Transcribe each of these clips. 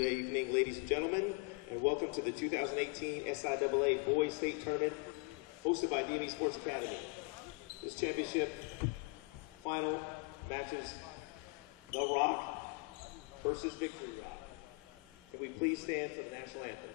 Good evening, ladies and gentlemen, and welcome to the 2018 SIAA Boys State Tournament hosted by DME Sports Academy. This championship final matches The Rock versus Victory Rock. Can we please stand for the national anthem?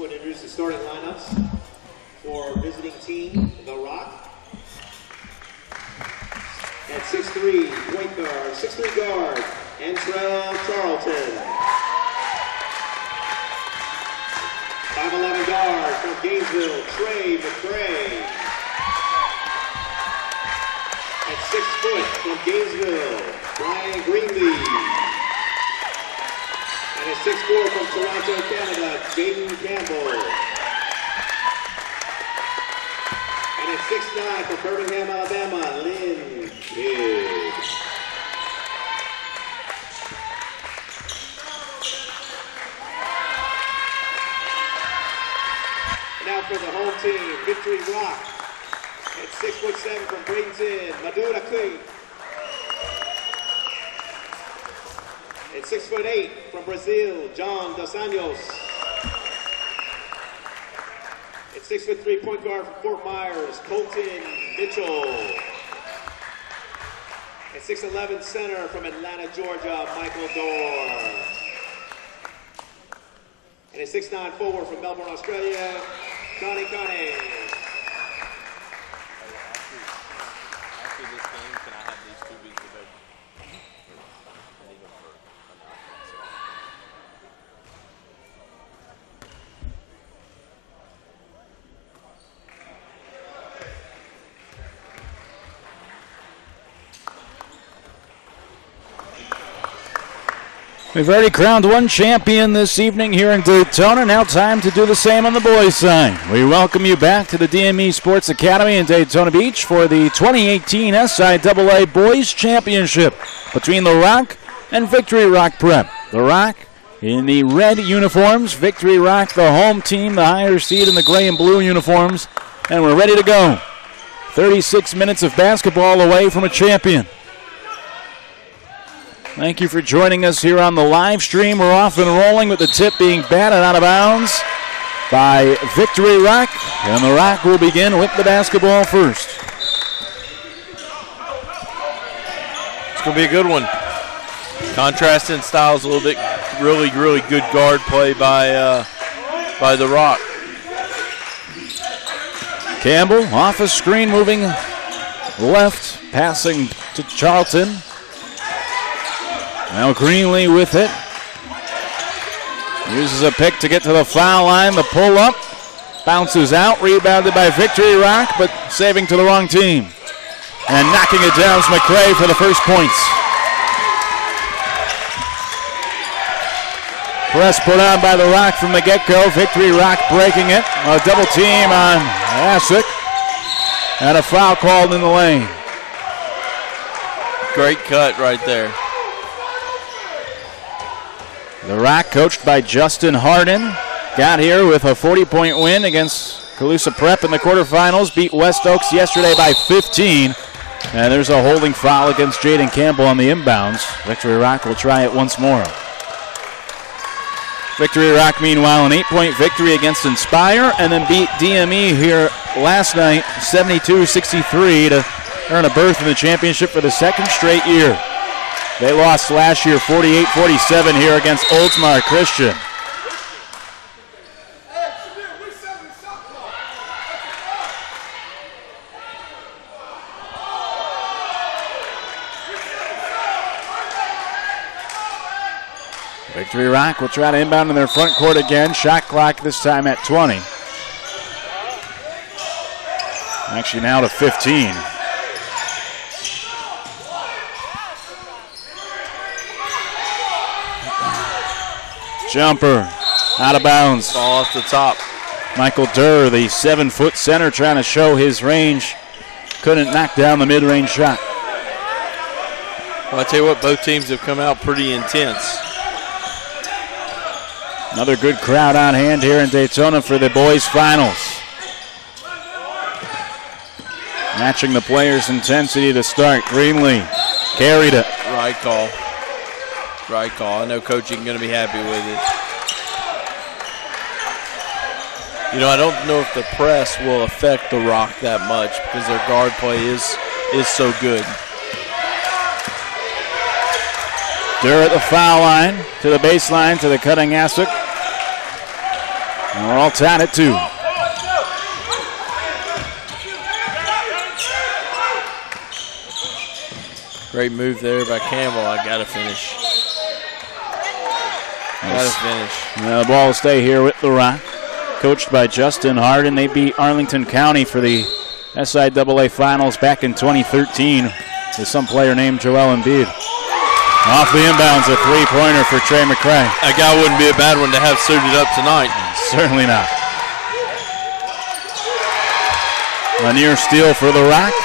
Introduce the starting lineups for visiting team, The Rock. At 6'3", point guard, 6'3" guard, Antrell Charlton. 5'11" guard from Gainesville, Trey McCray. At 6 foot from Gainesville, Brian Greenlee. And at 6'4" from Toronto, Canada, Jaden Campbell. And at 6'9" from Birmingham, Alabama, Lynn Kidd. Now for the home team, Victory Rock. At 6'7" from Bradenton, Madura Kui. At 6'8" from Brazil, John Dos Anjos. At 6'3" point guard from Fort Myers, Colton Mitchell. At 6'11" center from Atlanta, Georgia, Michael Dorr. And at 6'9" forward from Melbourne, Australia, Connie Connie. We've already crowned one champion this evening here in Daytona. Now time to do the same on the boys' side. We welcome you back to the DME Sports Academy in Daytona Beach for the 2018 SIAA Boys Championship between The Rock and Victory Rock Prep. The Rock in the red uniforms, Victory Rock the home team, the higher seed in the gray and blue uniforms, and we're ready to go. 36 minutes of basketball away from a champion. Thank you for joining us here on the live stream. We're off and rolling with the tip being batted out of bounds by Victory Rock. And The Rock will begin with the basketball first. It's going to be a good one. Contrasting styles a little bit. Really, really good guard play by The Rock. Campbell off a screen, moving left, passing to Charlton. Now Greenlee with it. Uses a pick to get to the foul line. The pull-up bounces out. Rebounded by Victory Rock, but saving to the wrong team. And knocking it down is McCray for the first points. Press put on by The Rock from the get-go. Victory Rock breaking it. A double team on Asic. And a foul called in the lane. Great cut right there. The Rock, coached by Justin Harden, got here with a 40-point win against Colusa Prep in the quarterfinals, beat West Oaks yesterday by 15. And there's a holding foul against Jaden Campbell on the inbounds. Victory Rock will try it once more. Victory Rock, meanwhile, an 8-point victory against Inspire, and then beat DME here last night, 72-63, to earn a berth in the championship for the second straight year. They lost last year 48-47 here against Oldsmar Christian. Victory Rock will try to inbound in their front court again. Shot clock this time at 20. Actually now to 15. Jumper out of bounds. Ball off the top. Michael Durr, the 7-foot center, trying to show his range. Couldn't knock down the mid-range shot. Well, I tell you what, both teams have come out pretty intense. Another good crowd on hand here in Daytona for the boys' finals. Matching the players' intensity to start. Greenlee carried it. Right call. Right call. I know coaching going to be happy with it. You know, I don't know if the press will affect the Rock that much because their guard play is so good. Durr at the foul line, to the baseline, to the cutting Asuk. And we're all tied at 2. Great move there by Campbell. I got to finish. The ball will stay here with the Rock. Coached by Justin Harden. They beat Arlington County for the SIAA finals back in 2013 with some player named Joel Embiid. Off the inbounds, a three-pointer for Trey McCray. That guy wouldn't be a bad one to have suited up tonight. Certainly not. A near steal for the Rock.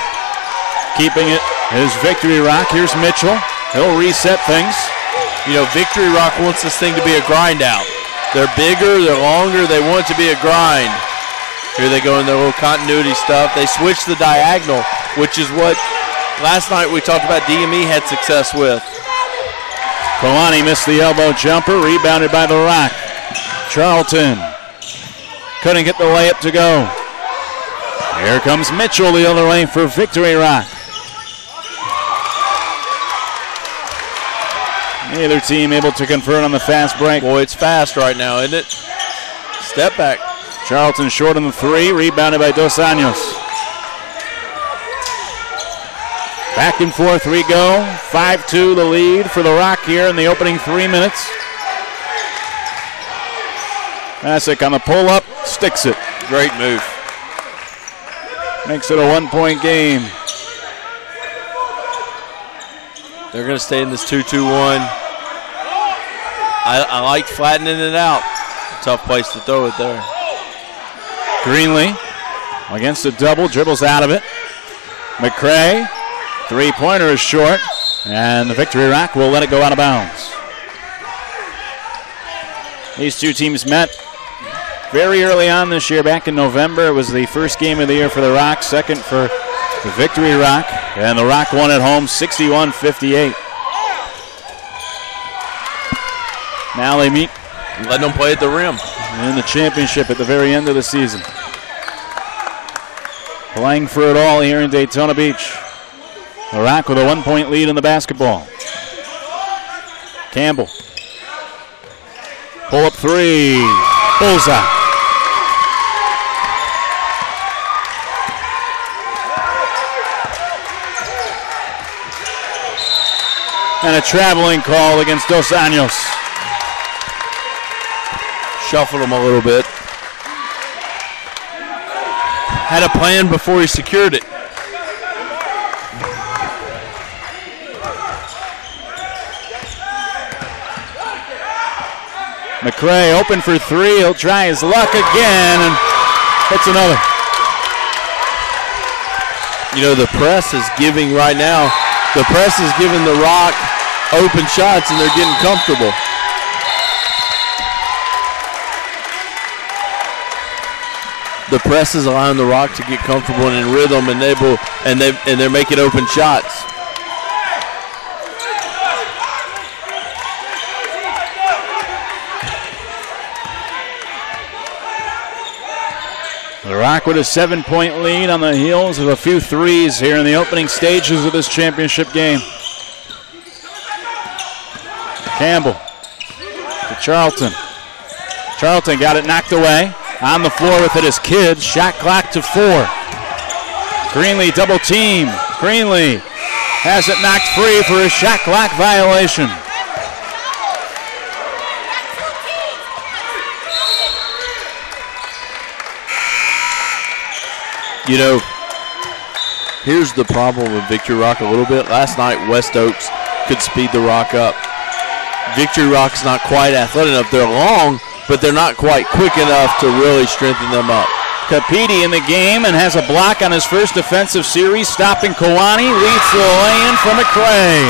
Keeping it is Victory Rock. Here's Mitchell. He'll reset things. You know, Victory Rock wants this thing to be a grind out. They're bigger, they're longer, they want it to be a grind. Here they go in their little continuity stuff. They switch the diagonal, which is what last night we talked about DME had success with. Kalani missed the elbow jumper, rebounded by the Rock. Charlton couldn't get the layup to go. Here comes Mitchell the other way for Victory Rock. Neither team able to convert on the fast break. Boy, it's fast right now, isn't it? Step back. Charlton short on the 3, rebounded by Dos Anjos. Back and forth we go. 5-2 the lead for the Rock here in the opening 3 minutes. Asik on the pull-up, sticks it. Great move. Makes it a 1-point game. They're going to stay in this 2-2-1. I like flattening it out. Tough place to throw it there. Greenlee against a double, dribbles out of it. McCray, three-pointer is short, and the Victory Rock will let it go out of bounds. These two teams met very early on this year, back in November. It was the first game of the year for the Rock, second for the Victory Rock, and the Rock won at home 61-58. Now they meet. Letting them play at the rim. In the championship at the very end of the season. Playing for it all here in Daytona Beach. The Rock with a 1-point lead in the basketball. Campbell. Pull up 3. Bullseye. And a traveling call against Dos Anjos. Shuffled him a little bit. Had a plan before he secured it. McCray open for 3. He'll try his luck again and hits another. You know, the press is giving right now. The press is giving the Rock open shots and they're getting comfortable. The press is allowing the Rock to get comfortable and in rhythm, and they're making open shots. The Rock with a 7-point lead on the heels of a few threes here in the opening stages of this championship game. Campbell to Charlton. Charlton got it knocked away. On the floor with it is Kidd. Shot clock to 4. Greenlee double team. Greenlee has it knocked free for a shot clock violation. You know, here's the problem with Victory Rock a little bit. Last night, West Oaks could speed the Rock up. Victory Rock's not quite athletic enough. They're long, but they're not quite quick enough to really strengthen them up. Capiti in the game and has a block on his first defensive series, stopping Kawani. Leads to the lay-in for McCray.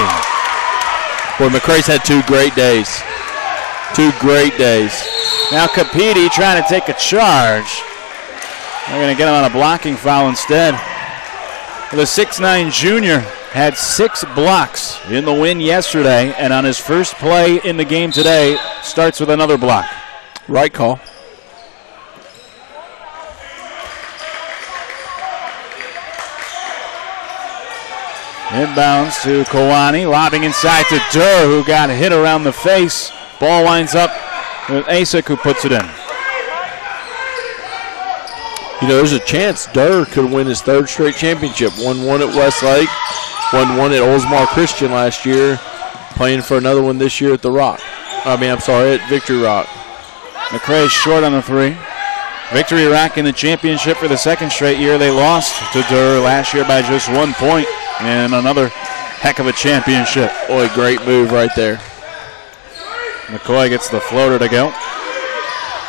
Boy, McCray's had 2 great days. 2 great days. Now Capiti trying to take a charge. They're going to get him on a blocking foul instead. The 6'9 junior had 6 blocks in the win yesterday, and on his first play in the game today, starts with another block. Right call. Inbounds to Kawani, lobbing inside to Durr, who got hit around the face. Ball winds up with Asik, who puts it in. You know, there's a chance Durr could win his 3rd straight championship. Won one at Westlake, won one at Oldsmar Christian last year, playing for another one this year at the Rock. At Victory Rock. McCray short on the 3. Victory Rock in the championship for the 2nd straight year. They lost to Durr last year by just 1 point in another heck of a championship. Boy, great move right there. McCoy gets the floater to go.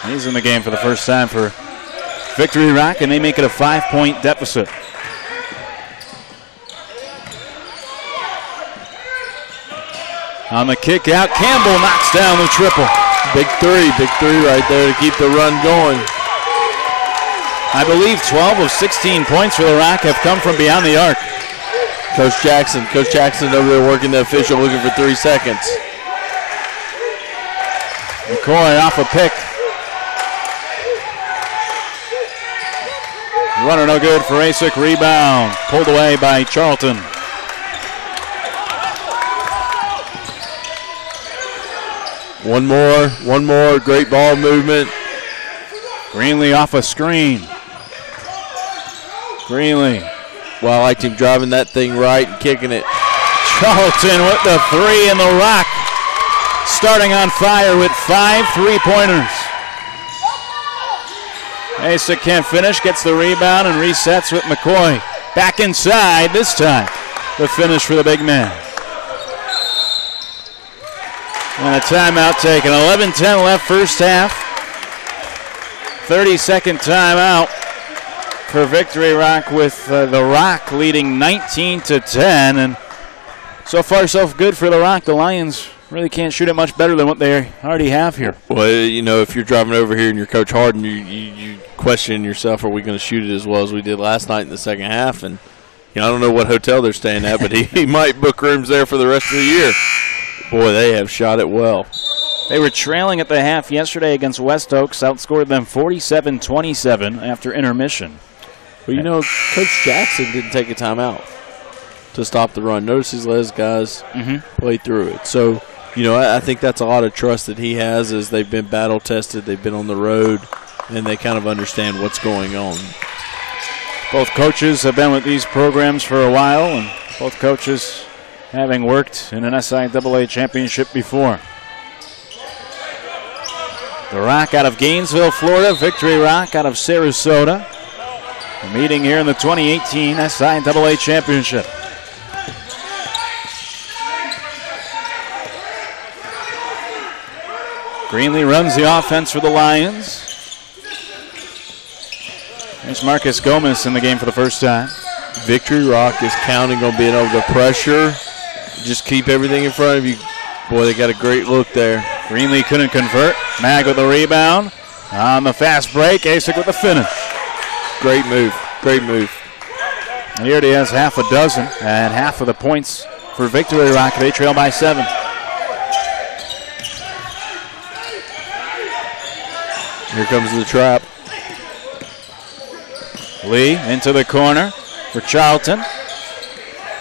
He's in the game for the first time for Victory Rock, and they make it a 5-point deficit. On the kick out, Campbell knocks down the triple. Big three right there to keep the run going. I believe 12 of 16 points for the Rock have come from beyond the arc. Coach Jackson over there working the official, looking for 3 seconds. McCoy off a pick. Runner no good for Asik. Rebound pulled away by Charlton. One more. Great ball movement. Greenlee off a screen. Greenlee. Well, I liked him driving that thing right and kicking it. Charlton with the 3, and the Rock starting on fire with 5 3-pointers. Asik can't finish, gets the rebound and resets with McCoy. Back inside this time. The finish for the big man. And a timeout taken. 11-10 left first half. 30-second timeout for Victory Rock, with the Rock leading 19-10. And so far so good for the Rock. The Lions really can't shoot it much better than what they already have here. Well, you know, if you're driving over here and you're Coach Harden, you question yourself, are we going to shoot it as well as we did last night in the second half? And you know, I don't know what hotel they're staying at, but he might book rooms there for the rest of the year. Boy, they have shot it well. They were trailing at the half yesterday against West Oaks, outscored them 47-27 after intermission. Well, you know, Coach Jackson didn't take a timeout to stop the run. Notice he's let his guys play through it. So, you know, I think that's a lot of trust that he has, as they've been battle-tested, they've been on the road, and they kind of understand what's going on. Both coaches have been with these programs for a while, and both coaches having worked in an SIAA championship before. The Rock out of Gainesville, Florida. Victory Rock out of Sarasota. The meeting here in the 2018 SIAA championship. Greenlee runs the offense for the Lions. There's Marcus Gomez in the game for the first time. Victory Rock is counting on being able to pressure, just keep everything in front of you. Boy, they got a great look there. Greenlee couldn't convert. Mag with the rebound. On the fast break, Asik with the finish. Great move. Great move. And he already has half a dozen and half of the points for Victory Rock. They trail by 7. Here comes the trap. Lee into the corner for Charlton.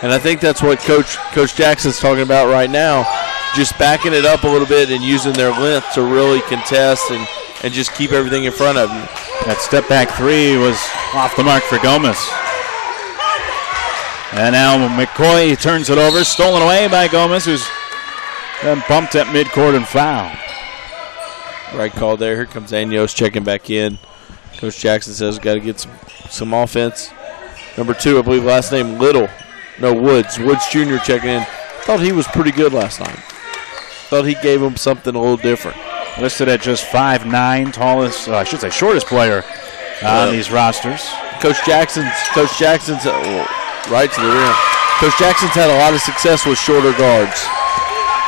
And I think that's what Coach Jackson's talking about right now. Just backing it up a little bit and using their length to really contest and just keep everything in front of you. That step back 3 was off the mark for Gomez. And now McCoy turns it over, stolen away by Gomez, who's then bumped at midcourt and fouled. Right call there. Here comes Anyos checking back in. Coach Jackson says got to get some offense. Number 2, I believe last name Little. No, Woods. Woods Jr. checking in. Thought he was pretty good last night. Thought he gave him something a little different. Listed at just 5'9", tallest, shortest player on these rosters. Coach Jackson's right to the rim. Coach Jackson's had a lot of success with shorter guards.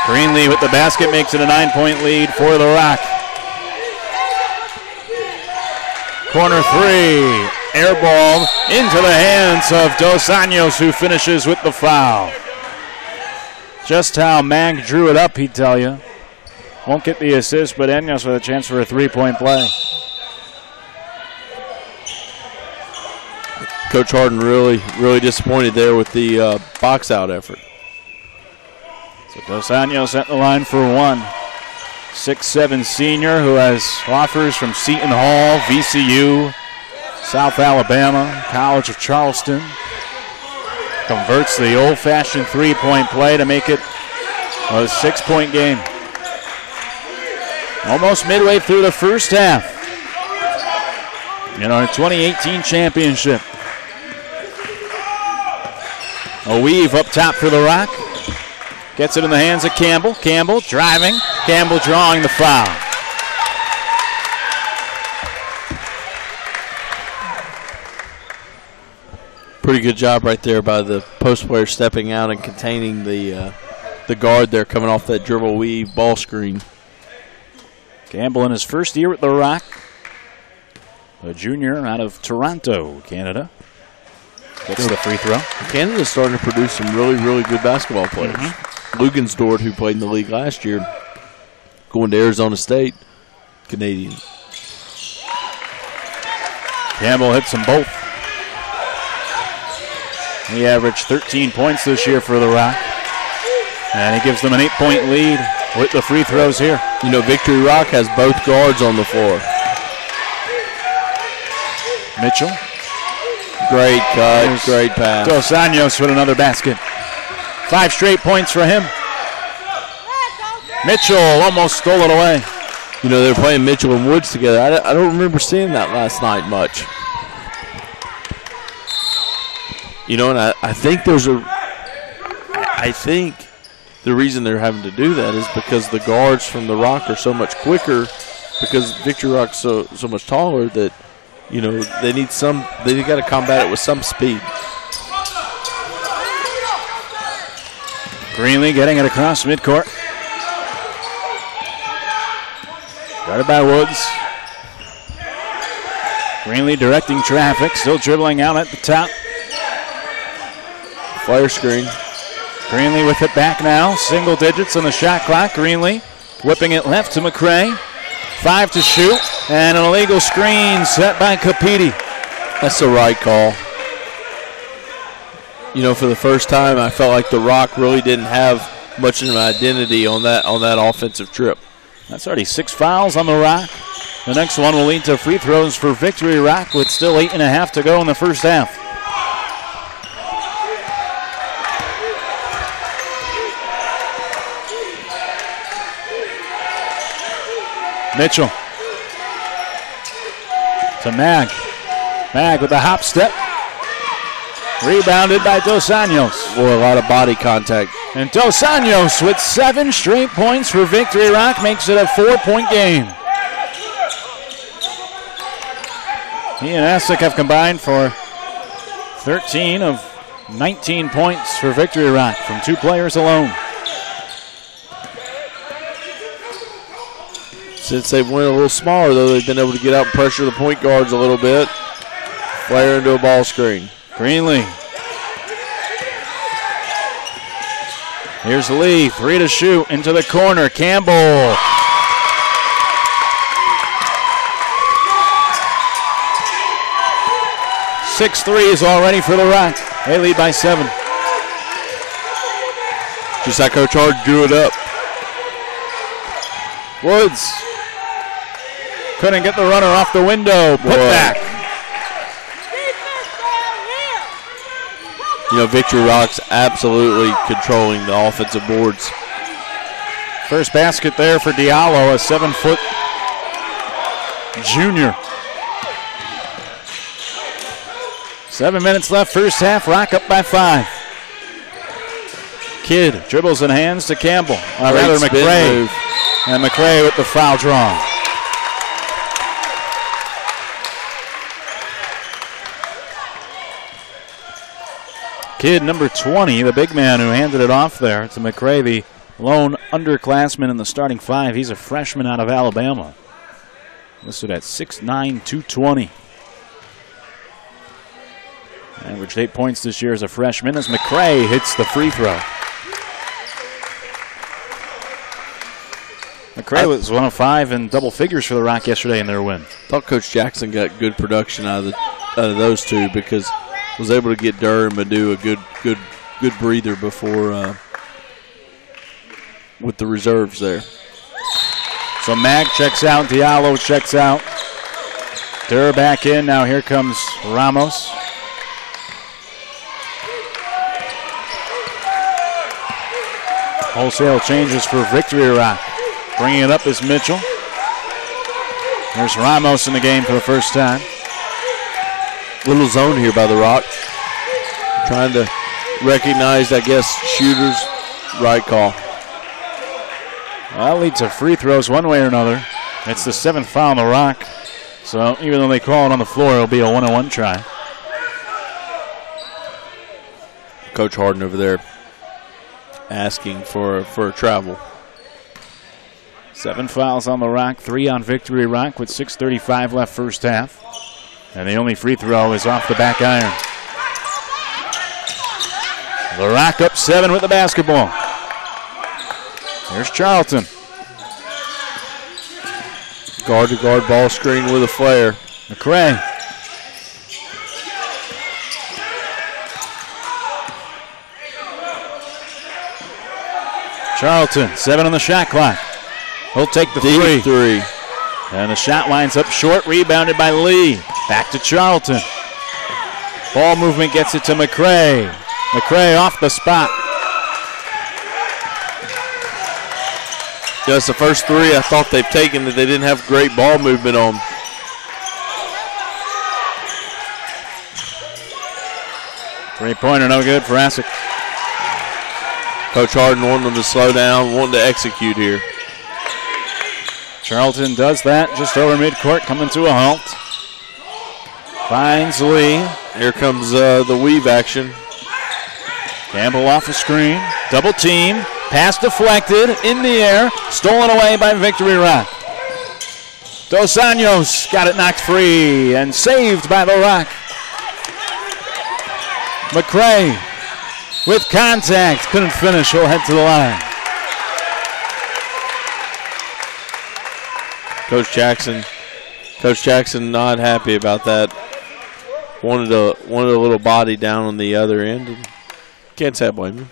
Greenlee with the basket makes it a 9-point lead for the Rock. Corner 3, air ball into the hands of Dos Anjos, who finishes with the foul. Just how Mag drew it up, he'd tell you. Won't get the assist, but Anyos with a chance for a 3-point play. Coach Harden really, really disappointed there with the box out effort. So Dos Anjos at the line for 1. 6'7" senior who has offers from Seton Hall, VCU, South Alabama, College of Charleston. Converts the old-fashioned 3-point play to make it a 6-point game. Almost midway through the first half in our 2018 championship. A weave up top for the Rock. Gets it in the hands of Campbell. Campbell driving. Campbell drawing the foul. Pretty good job right there by the post player stepping out and containing the guard there coming off that dribble weave ball screen. Campbell in his first year at the Rock. A junior out of Toronto, Canada. Gets the free throw. Canada's starting to produce some really, really good basketball players. Lugensdort, who played in the league last year, going to Arizona State, Canadian. Campbell hits them both. He averaged 13 points this year for the Rock. And he gives them an 8-point lead with the free throws here. You know, Victory Rock has both guards on the floor. Mitchell. Great cut, great pass. Dos Anjos with another basket. 5 straight points for him. Mitchell almost stole it away. You know, they're playing Mitchell and Woods together. I don't remember seeing that last night much. You know, and I think I think the reason they're having to do that is because the guards from the Rock are so much quicker, because Victory Rock's so much taller that, you know, they got to combat it with some speed. Greenlee getting it across midcourt. Guarded by Woods. Greenlee directing traffic, still dribbling out at the top. Flare screen. Greenlee with it back now. Single digits on the shot clock. Greenlee whipping it left to McCray. 5 to shoot. And an illegal screen set by Capiti. That's the right call. You know, for the first time, I felt like the Rock really didn't have much of an identity on that offensive trip. That's already 6 fouls on the Rock. The next one will lead to free throws for Victory Rock with still 8.5 to go in the first half. Mitchell to Mag. Mag with the hop step. Rebounded by Dos Anjos. Boy, a lot of body contact. And Dos Anjos with 7 straight points for Victory Rock makes it a 4-point game. He and Essick have combined for 13 of 19 points for Victory Rock from 2 players alone. Since they've went a little smaller, though, they've been able to get out and pressure the point guards a little bit. Flare into a ball screen. Greenlee. Here's Lee, 3 to shoot, into the corner. Campbell. Six threes already for the Rock. They lead by 7. Just like Coach Hard drew it up. Woods. Couldn't get the runner off the window. Put back. You know, Victory Rock's absolutely controlling the offensive boards. First basket there for Diallo, a 7-foot junior. 7 minutes left, first half. Rock up by 5. Kidd dribbles in hands to Campbell. Rather McRae. And McRae with the foul drawn. Kidd, number 20, the big man who handed it off there to McRae, the lone underclassman in the starting 5. He's a freshman out of Alabama. Listed at 6'9", 220. Averaged 8 points this year as a freshman as McRae hits the free throw. McRae was 1 of 5 in double figures for the Rock yesterday in their win. Thought Coach Jackson got good production out of those two because was able to get Durr and Madu a good breather before with the reserves there. So Mag checks out, Diallo checks out. Durr back in. Now here comes Ramos. Wholesale changes for Victory Rock. Bringing it up is Mitchell. There's Ramos in the game for the first time. Little zone here by the Rock. Trying to recognize, I guess, shooters. Right call. Well, that leads to free throws one way or another. It's the 7th foul on the Rock. So even though they call it on the floor, it'll be a 1-on-1 try. Coach Harden over there asking for a travel. 7 fouls on the Rock, 3 on Victory Rock with 6:35 left first half. And the only free throw is off the back iron. The Rock up 7 with the basketball. Here's Charlton. Guard-to-guard ball screen with a flare. McRae. Charlton, 7 on the shot clock. He'll take the three. And the shot lines up short, rebounded by Lee. Back to Charlton. Ball movement gets it to McRae. McRae off the spot. That's the first 3 I thought they've taken that they didn't have great ball movement on. Three-pointer no good for Essick. Coach Harden wanting them to slow down, wanting to execute here. Charlton does that just over midcourt, coming to a halt. Finds Lee. Here comes the weave action. Campbell off the screen. Double team. Pass deflected. In the air. Stolen away by Victory Rock. Dos Anjos got it knocked free and saved by the Rock. McRae with contact. Couldn't finish. He'll head to the line. Coach Jackson not happy about that. Wanted a little body down on the other end. And can't say I blame him.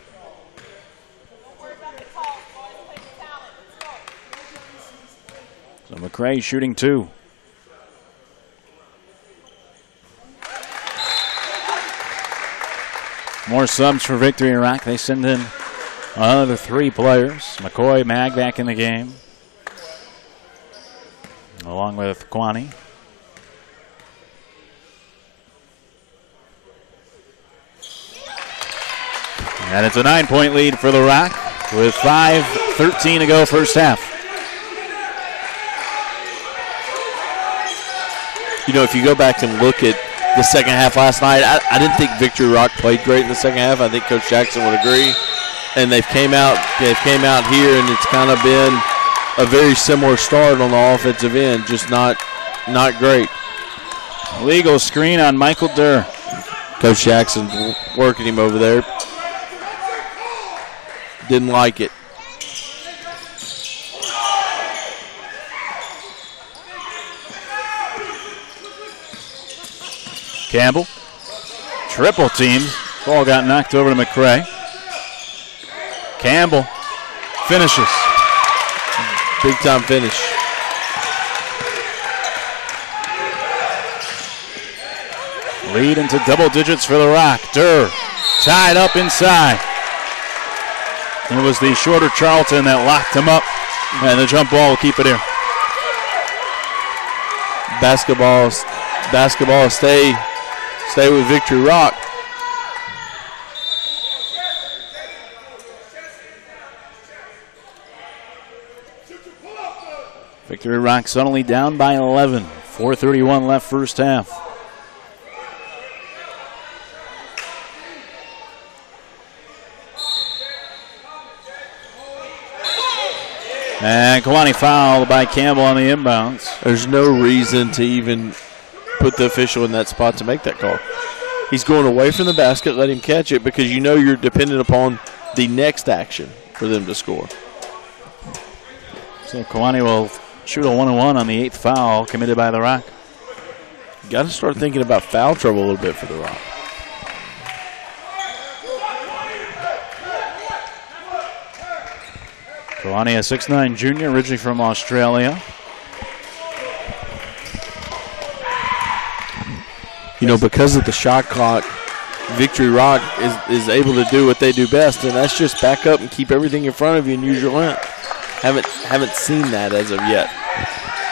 So McRae shooting 2. More subs for Victory Rock. They send in another 3 players. McCoy, Mag back in the game, along with Kwani. And it's a 9-point lead for the Rock with 5:13 to go first half. You know, if you go back and look at the second half last night, I didn't think Victory Rock played great in the second half. I think Coach Jackson would agree. And they've came out here, and it's kind of been a very similar start on the offensive end, just not great. Legal screen on Michael Durr. Coach Jackson working him over there. Didn't like it. Campbell. Triple team. Ball got knocked over to McCray. Campbell finishes. Big time finish. Lead into double digits for the Rock. Durr tied up inside. It was the shorter Charlton that locked him up, and the jump ball will keep it here. Basketball stay with Victory Rock. Victory Rock suddenly down by 11. 4:31 left first half. And Kewanee fouled by Campbell on the inbounds. There's no reason to even put the official in that spot to make that call. He's going away from the basket, let him catch it, because you know you're dependent upon the next action for them to score. So Kewanee will shoot a 1-1 on the 8th foul committed by the Rock. Got to start thinking about foul trouble a little bit for the Rock. Kewanee, a 6'9 junior, originally from Australia. You know, because of the shot clock, Victory Rock is able to do what they do best, and that's just back up and keep everything in front of you and use your length. Haven't seen that as of yet.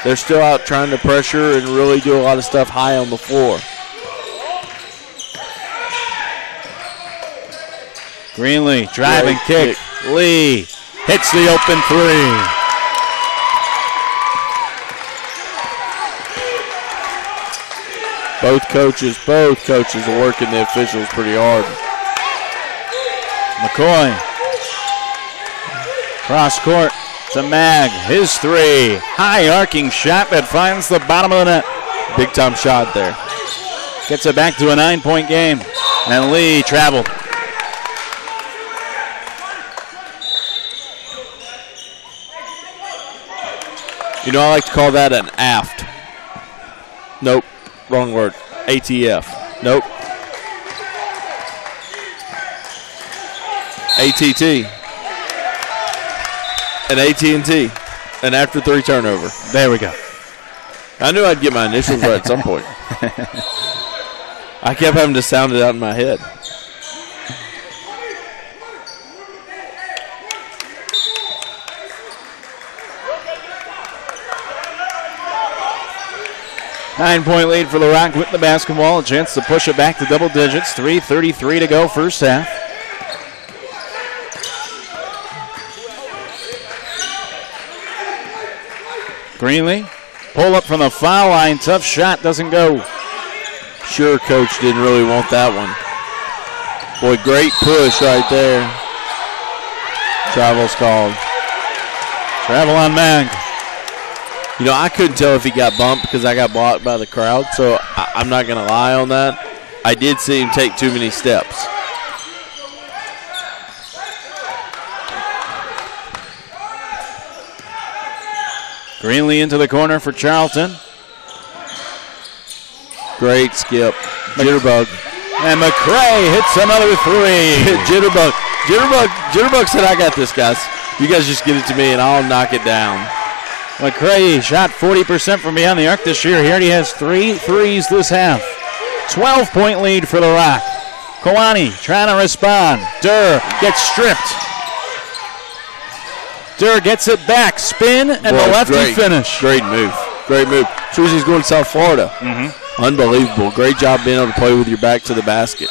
They're still out trying to pressure and really do a lot of stuff high on the floor. Greenlee, drive and kick. Lee hits the open three. Both coaches are working the officials pretty hard. McCoy. Cross court to Mag. His three. High arcing shot that finds the bottom of the net. Big time shot there. Gets it back to a 9-point game. And Lee traveled. You know, I like to call that an aft. Nope, wrong word. ATF. Nope. ATT. An AT&T. An after three turnover. There we go. I knew I'd get my initials right at some point. I kept having to sound it out in my head. Nine-point lead for the Rock with the basketball. A chance to push it back to double digits. 3:33 to go first half. Greenlee, pull up from the foul line. Tough shot, doesn't go. Sure, coach didn't really want that one. Boy, great push right there. Travel's called. Travel on Mag. You know, I couldn't tell if he got bumped because I got blocked by the crowd, so I'm not going to lie on that. I did see him take too many steps. Greenlee into the corner for Charlton. Great skip. Jitterbug. And McCray hits another three. Jitterbug said, I got this, guys. You guys just get it to me, and I'll knock it down. McCray shot 40% from beyond the arc this year. He already has 3 threes this half. 12-point lead for the Rock. Kewanee trying to respond. Durr gets stripped. Durr gets it back. Spin, and the lefty finish. Great move. Great move. Susie's going to South Florida. Unbelievable. Great job being able to play with your back to the basket.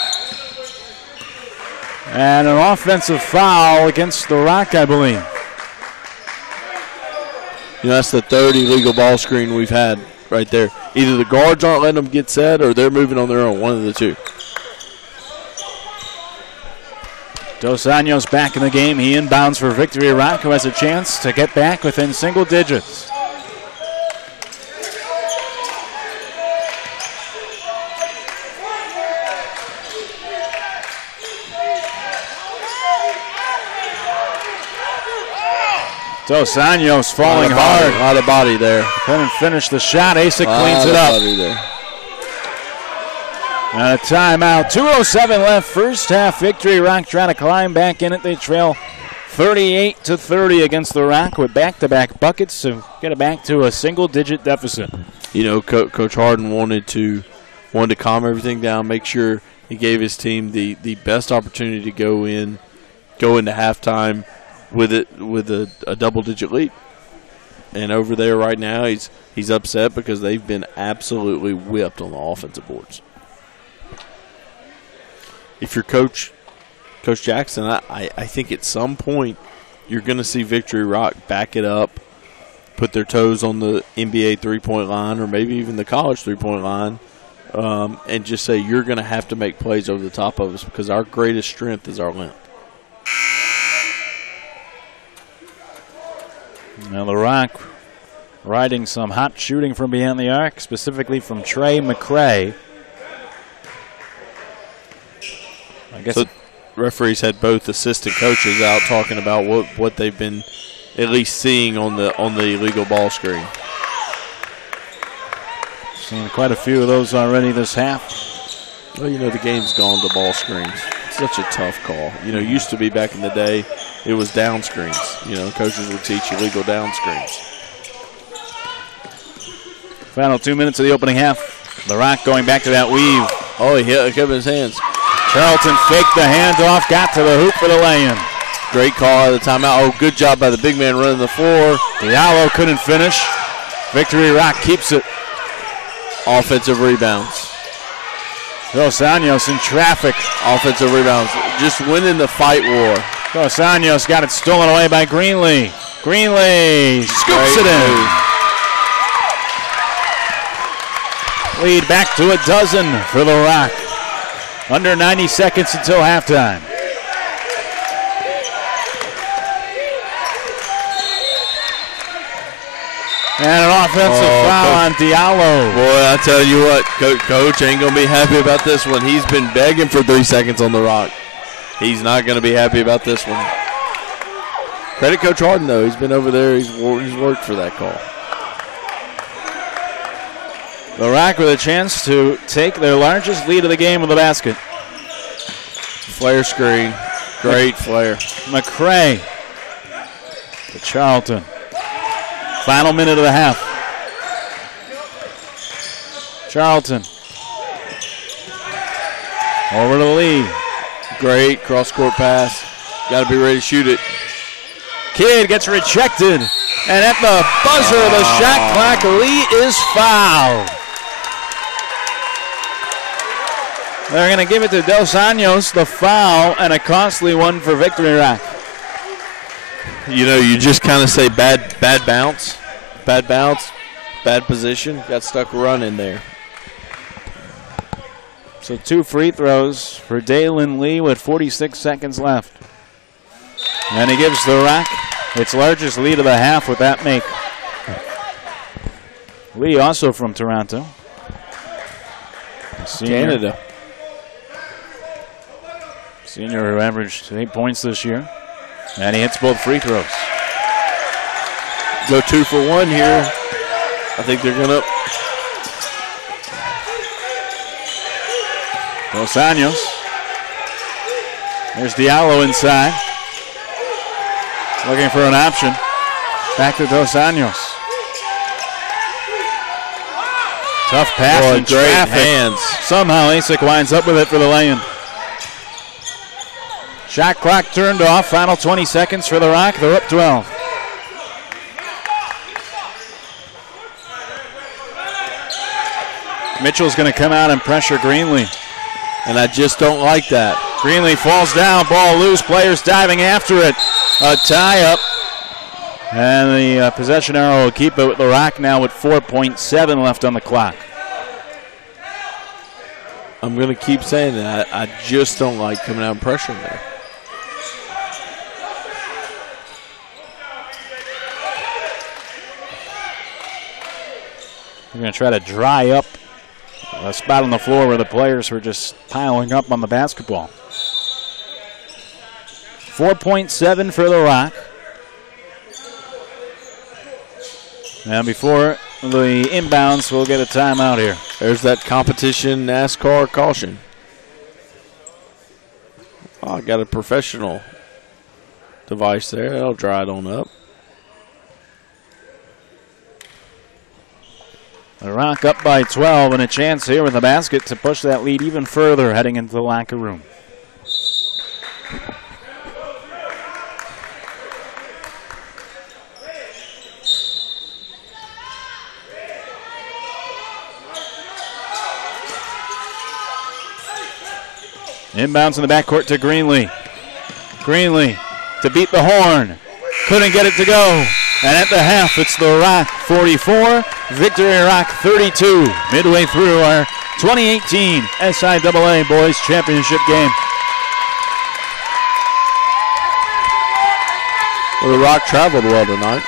And an offensive foul against the Rock, I believe. You know, that's the third illegal ball screen we've had right there. Either the guards aren't letting them get set or they're moving on their own, one of the two. Dos Anjos back in the game. He inbounds for Victory Rock, who has a chance to get back within single digits. Dos Anjos falling hard. A lot of body there. Couldn't finish the shot. Asic cleans it up. And a timeout. 2:07 left. First half Victory Rock trying to climb back in it. They trail 38-30 against the Rock with back-to-back buckets to get it back to a single-digit deficit. You know, Coach Harden wanted to calm everything down, make sure he gave his team the best opportunity to go into halftime with a double-digit lead. And over there right now, he's upset because they've been absolutely whipped on the offensive boards. If you're Coach Jackson, I think at some point you're going to see Victory Rock back it up, put their toes on the NBA three-point line or maybe even the college three-point line, and just say you're going to have to make plays over the top of us because our greatest strength is our length. Now the Rock riding some hot shooting from behind the arc, specifically from Trey McCray. I guess so referees had both assistant coaches out talking about what they've been at least seeing on the illegal ball screen. Seen quite a few of those already this half. Well, you know, the game's gone to ball screens. It's such a tough call. You know, used to be back in the day, it was down screens. You know, coaches would teach illegal down screens. Final 2 minutes of the opening half. The Rock going back to that weave. Oh, he kept his hands. Charlton faked the handoff, got to the hoop for the lay-in. Great call out of the timeout. Oh, good job by the big man running the floor. Diallo couldn't finish. Victory Rock keeps it. Offensive rebounds. Dos Anjos in traffic. Offensive rebounds. Just winning the fight war. Dos Anjos got it stolen away by Greenlee. Greenlee scoops it in. Lead back to a dozen for the Rock. Under 90 seconds until halftime. And an offensive foul on Diallo. Boy, I tell you what, Coach ain't going to be happy about this one. He's been begging for 3 seconds on the Rock. He's not going to be happy about this one. Credit Coach Harden, though. He's been over there. He's worked for that call. The Rock with a chance to take their largest lead of the game with the basket. Flare screen. Great flare. McCray to Charlton. Final minute of the half. Charlton. Over to Lee. Great cross-court pass. Got to be ready to shoot it. Kidd gets rejected. And at the buzzer of the shot clock, Lee is fouled. They're going to give it to Dos Anjos, the foul, and a costly one for Victory Rock. You know, you just kind of say bad bounce, bad position. Got stuck running there. So 2 free throws for Dalen Lee with 46 seconds left. And he gives the Rock its largest lead of the half with that make. Lee also from Toronto. Canada. Senior who averaged 8 points this year. And he hits both free throws. Go 2 for 1 here. I think they're going to. Dos Anjos. There's Diallo inside. Looking for an option. Back to Dos Anjos. Tough pass and great traffic. Hands. Somehow Asic winds up with it for the lay-in. Shot clock turned off. Final 20 seconds for the Rock. They're up 12. Mitchell's going to come out and pressure Greenlee. And I just don't like that. Greenlee falls down. Ball loose. Players diving after it. A tie-up. And the possession arrow will keep it with the Rock now with 4.7 left on the clock. I'm going to keep saying that. I just don't like coming out and pressuring there. We're going to try to dry up a spot on the floor where the players were just piling up on the basketball. 4.7 for the Rock. Now before the inbounds, we'll get a timeout here. There's that competition NASCAR caution. Oh, I got a professional device there. That'll dry it on up. The Rock up by 12 and a chance here with the basket to push that lead even further heading into the locker room. Inbounds in the backcourt to Greenlee. Greenlee to beat the horn. Couldn't get it to go. And at the half, it's the Rock 44, Victory Rock 32. Midway through our 2018 SIAA Boys Championship game. Well, the Rock traveled well tonight.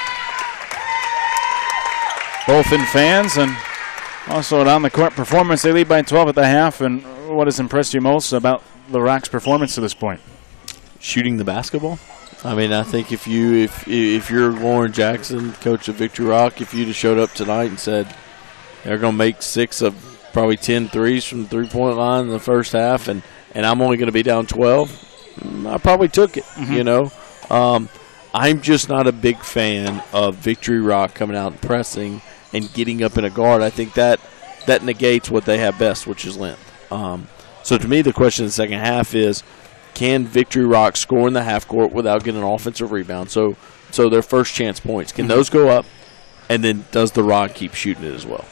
Both in fans and also an on-the-court performance. They lead by 12 at the half. And what has impressed you most about the Rock's performance to this point? Shooting the basketball. I mean, I think if you're Lauren Jackson, coach of Victory Rock, if you'd have showed up tonight and said they're going to make 6 of probably 10 threes from the three-point line in the first half, and I'm only going to be down 12, I probably took it. You know, I'm just not a big fan of Victory Rock coming out and pressing and getting up in a guard. I think that negates what they have best, which is length. So to me, the question in the second half is, can Victory Rock score in the half court without getting an offensive rebound? So their first chance points, can those go up? And then does the Rock keep shooting it as well?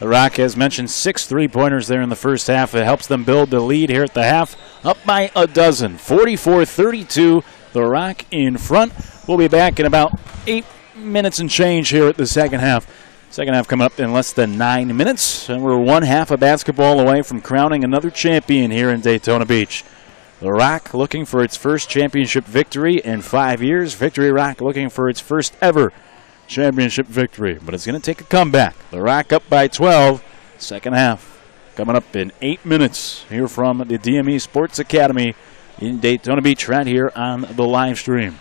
The Rock has mentioned 6 3-pointers there in the first half. It helps them build the lead here at the half, up by a dozen. 44-32, the Rock in front. We'll be back in about 8 minutes and change here at the second half. Second half coming up in less than 9 minutes, and we're one half of basketball away from crowning another champion here in Daytona Beach. The Rock looking for its first championship victory in 5 years. Victory Rock looking for its first ever championship victory. But it's going to take a comeback. The Rock up by 12. Second half coming up in 8 minutes here from the DME Sports Academy in Daytona Beach right here on the live stream.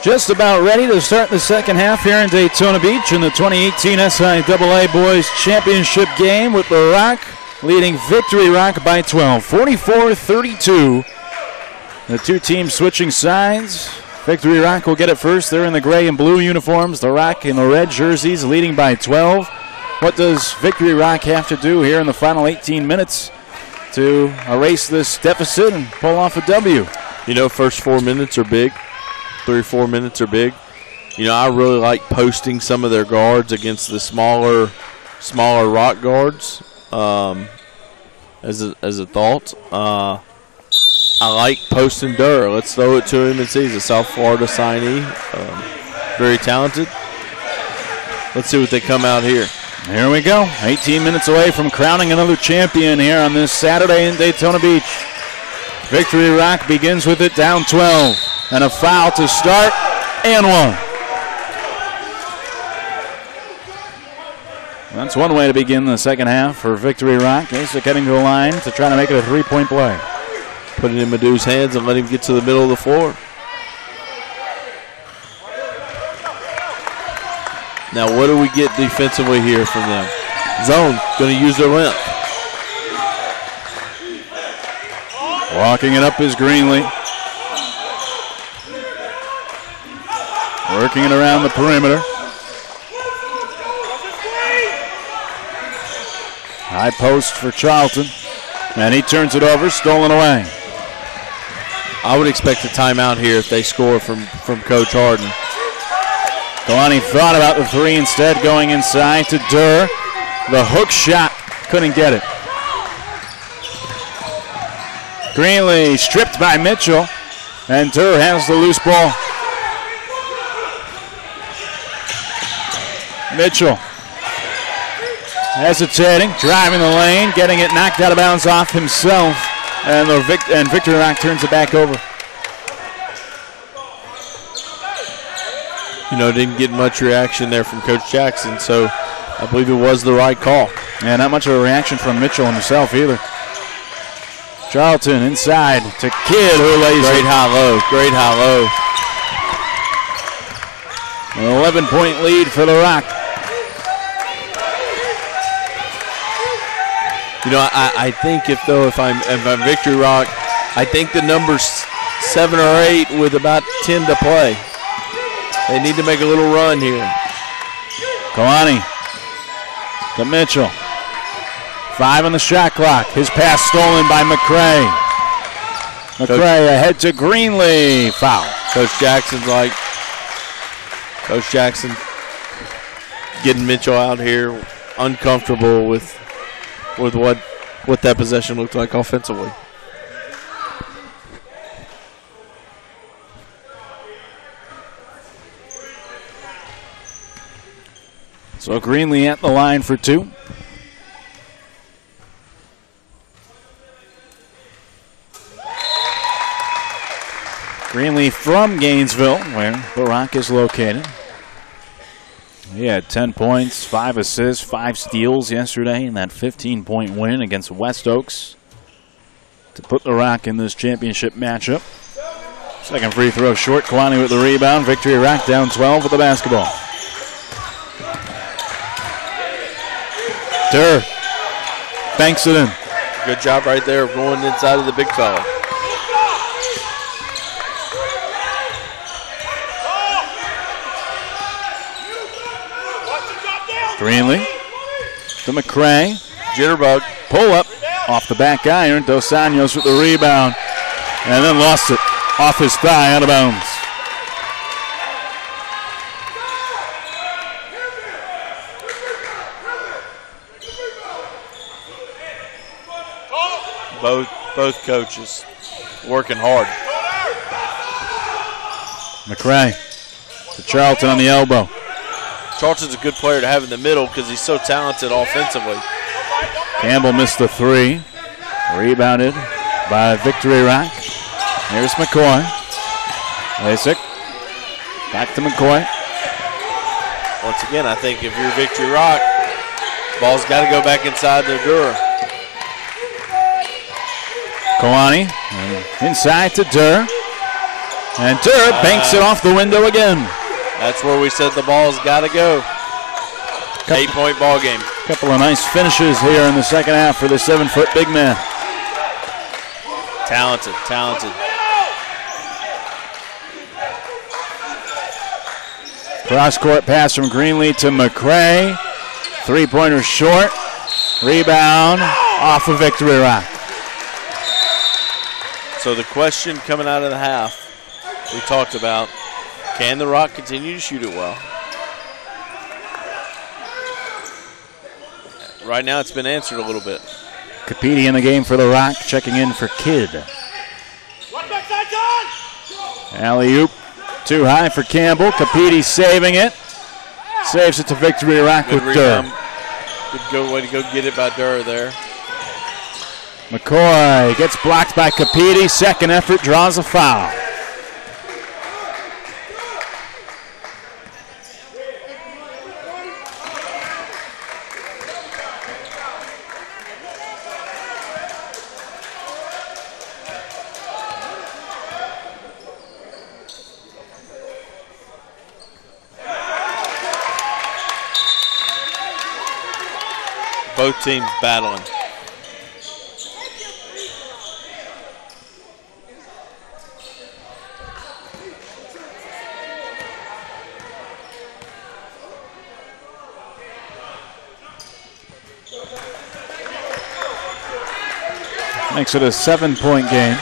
Just about ready to start the second half here in Daytona Beach in the 2018 SIAA Boys Championship game with the Rock leading Victory Rock by 12, 44-32. The two teams switching sides. Victory Rock will get it first. They're in the gray and blue uniforms. The Rock in the red jerseys leading by 12. What does Victory Rock have to do here in the final 18 minutes to erase this deficit and pull off a W? You know, first 4 minutes are big. 3 or 4 minutes are big. You know, I really like posting some of their guards against the smaller Rock guards as a thought. I like posting Durr. Let's throw it to him and see. He's a South Florida signee. Very talented. Let's see what they come out here. Here we go. 18 minutes away from crowning another champion here on this Saturday in Daytona Beach. Victory Rock begins with it down 12. And a foul to start, and one. That's one way to begin the second half for Victory Rock. Kasich heading to the line to try to make it a three-point play. Put it in Madu's hands and let him get to the middle of the floor. Now, what do we get defensively here from them? Zone, going to use their length. Walking it up is Greenlee. Working it around the perimeter. High post for Charlton. And he turns it over, stolen away. I would expect a timeout here if they score from Coach Harden. Kalani thought about the three, instead going inside to Durr. The hook shot, couldn't get it. Greenlee stripped by Mitchell, and Durr has the loose ball. Mitchell hesitating, driving the lane, getting it knocked out of bounds off himself, and Victory Rock turns it back over. You know, didn't get much reaction there from Coach Jackson, so I believe it was the right call. And not much of a reaction from Mitchell himself either. Charlton inside to Kidd, who lays Great high-low, great high-low. An 11-point lead for the Rock. You know, I think if I'm Victory Rock, I think the number's 7 or 8 with about 10 to play. They need to make a little run here. Kalani to Mitchell. 5 on the shot clock. His pass stolen by McCray. McCray ahead to Greenlee. Foul. Coach Jackson getting Mitchell out here uncomfortable with what that possession looked like offensively. So Greenlee at the line for 2. Greenlee from Gainesville, where the Rock is located. He had 10 points, 5 assists, 5 steals yesterday in that 15-point win against West Oaks to put the Rock in this championship matchup. Second free throw short. Kalani with the rebound. Victory Rock down 12 with the basketball. Durr banks it in. Good job right there of going inside of the big fella. Greenlee to McCray. Jitterbug. Pull up off the back iron. Dos Anjos with the rebound. And then lost it off his thigh, out of bounds. Both coaches working hard. McCray to Charlton on the elbow. Charlton's a good player to have in the middle because he's so talented offensively. Campbell missed the 3. Rebounded by Victory Rock. Here's McCoy. Kasich. Back to McCoy. Once again, I think if you're Victory Rock, the ball's got to go back inside the Durr. Kalani inside to Durr. And Durr banks it off the window again. That's where we said the ball's got to go. 8-point ball game. Couple of nice finishes here in the second half for the 7-foot big man. Talented, talented. Cross-court pass from Greenlee to McCray. Three-pointer short. Rebound off of Victory Rock. So the question coming out of the half, we talked about, can the Rock continue to shoot it well? Right now it's been answered a little bit. Capiti in the game for the Rock, checking in for Kidd. Alley-oop, too high for Campbell. Capiti saving it. Saves it to Victory Rock with Durr. Good way to go get it by Durr there. McCoy gets blocked by Capiti. Second effort, draws a foul. Both teams battling. Makes it a 7-point game.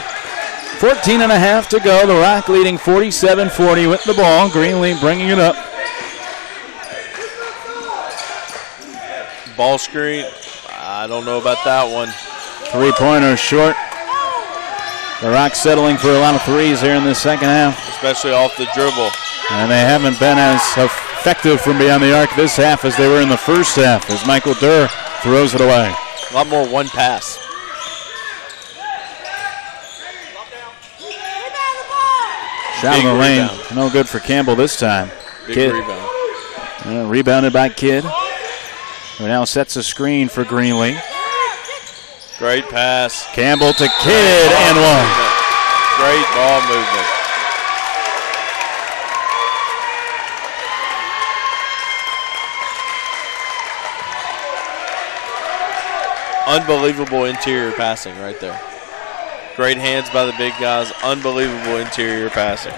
14 and a half to go. The Rock leading 47-40 with the ball. Greenlee bringing it up. Ball screen, I don't know about that one. Three-pointer short. The Rock settling for a lot of threes here in the second half. Especially off the dribble. And they haven't been as effective from beyond the arc this half as they were in the first half as Michael Durr throws it away. A lot more one pass. Shot in the lane. No good for Campbell this time. Big Kidd. rebound. Rebounded by Kidd. Who now sets a screen for Greenlee. Great pass. Campbell to Kidd and one. Great ball movement. Unbelievable interior passing right there. Great hands by the big guys. Unbelievable interior passing.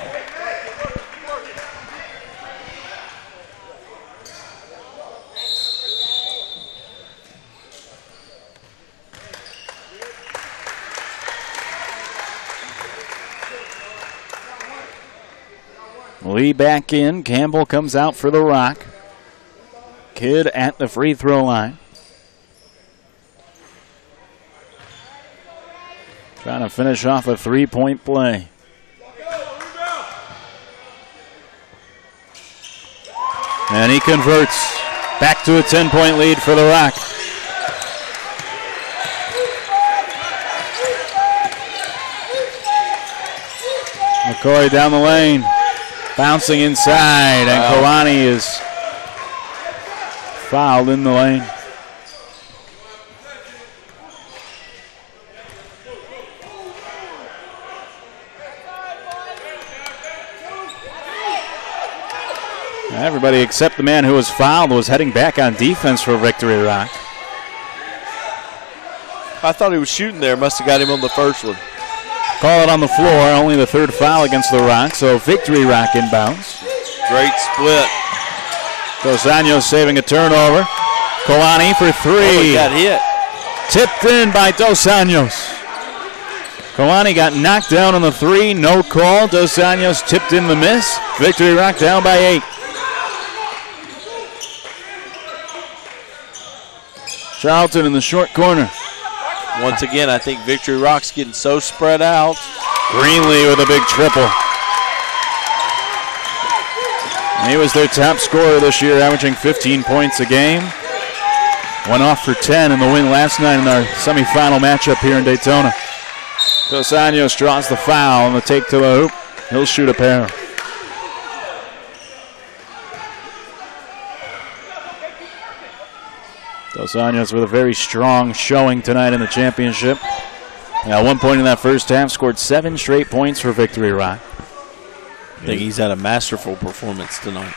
Lee back in. Campbell comes out for the Rock. Kidd at the free throw line. Trying to finish off a three-point play. And he converts. Back to a 10-point lead for the Rock. McCoy down the lane. Bouncing inside, and Kalani is fouled in the lane. Everybody except the man who was fouled was heading back on defense for Victory Rock. I thought he was shooting there. Must have got him on the first one. Call it on the floor. Only the third foul against the Rock, so Victory Rock inbounds. Great split. Dos Anjos saving a turnover. Kalani for three. Oh, he got hit. Tipped in by Dos Anjos. Kalani got knocked down on the three. No call. Dos Anjos tipped in the miss. Victory Rock down by 8. Charlton in the short corner. Once again, I think Victory Rock's getting so spread out. Greenlee with a big triple. He was their top scorer this year, averaging 15 points a game. Went off for 10 in the win last night in our semifinal matchup here in Daytona. Dos Anjos draws the foul on the take to the hoop. He'll shoot a pair. Dos Anjos with a very strong showing tonight in the championship. At one point in that first half, scored 7 straight points for Victory Rock. I think he's had a masterful performance tonight.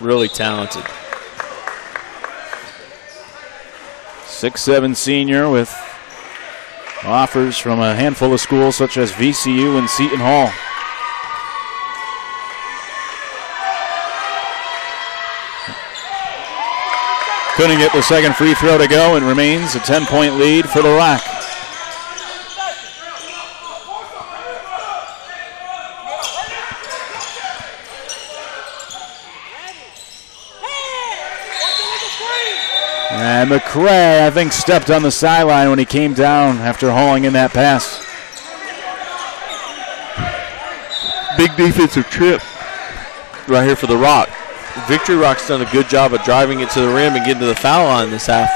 Really talented. 6'7" senior with offers from a handful of schools such as VCU and Seton Hall. Couldn't get the second free throw to go, and remains a 10-point lead for the Rock. And McCray, I think, stepped on the sideline when he came down after hauling in that pass. Big defensive trip right here for the Rock. Victory Rock's done a good job of driving it to the rim and getting to the foul line this half.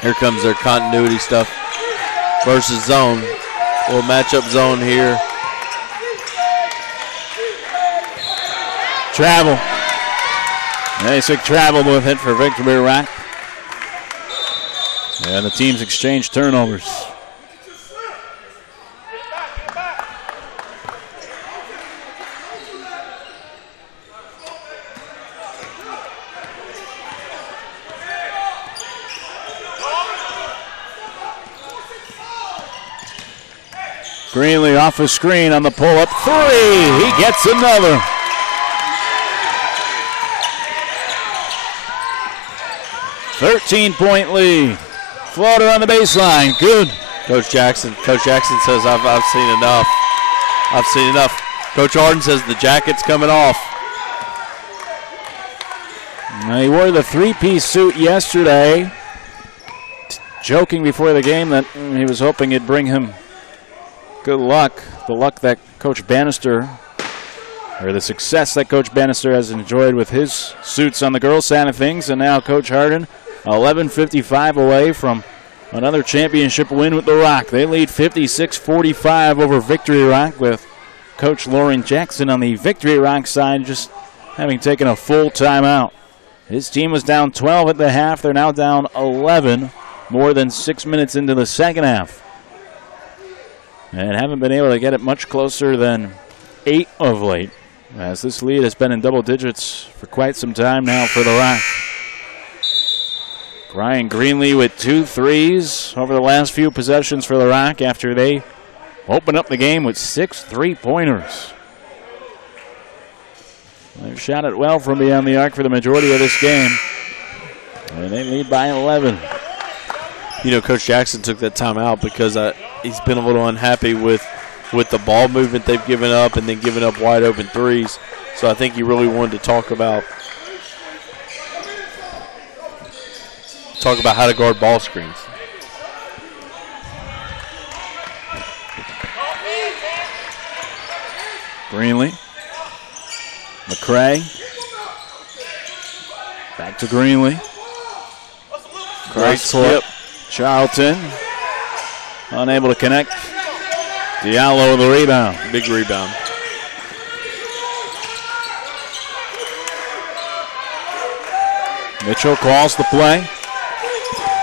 Here comes their continuity stuff versus zone. Little matchup zone here. Travel. Basic travel with it for Victory Rock. And the teams exchange turnovers. Greenlee off a screen on the pull-up three. He gets another. .13 lead. Floater on the baseline. Good. Coach Jackson says, I've seen enough. I've seen enough. Coach Arden says the jacket's coming off. Now, he wore the three-piece suit yesterday, joking before the game that he was hoping it'd bring him good luck. The luck that Coach Bannister, or the success that Coach Bannister has enjoyed with his suits on the girls' side of things. And now Coach Harden, 11:55 away from another championship win with the Rock. They lead 56-45 over Victory Rock, with Coach Lauren Jackson on the Victory Rock side just having taken a full timeout. His team was down 12 at the half. They're now down 11, more than 6 minutes into the second half, and haven't been able to get it much closer than 8 of late, as this lead has been in double digits for quite some time now for the Rock. Ryan Greenlee with 2 threes over the last few possessions for the Rock after they opened up the game with 6 3-pointers. They've shot it well from beyond the arc for the majority of this game, and they lead by 11. You know, Coach Jackson took that timeout because he's been a little unhappy with the ball movement they've given up and then giving up wide open threes. So I think he really wanted to talk about how to guard ball screens. Greenlee. McCray. Back to Greenlee. Great slip. Charlton unable to connect. Diallo with the rebound. Big rebound. Mitchell calls the play.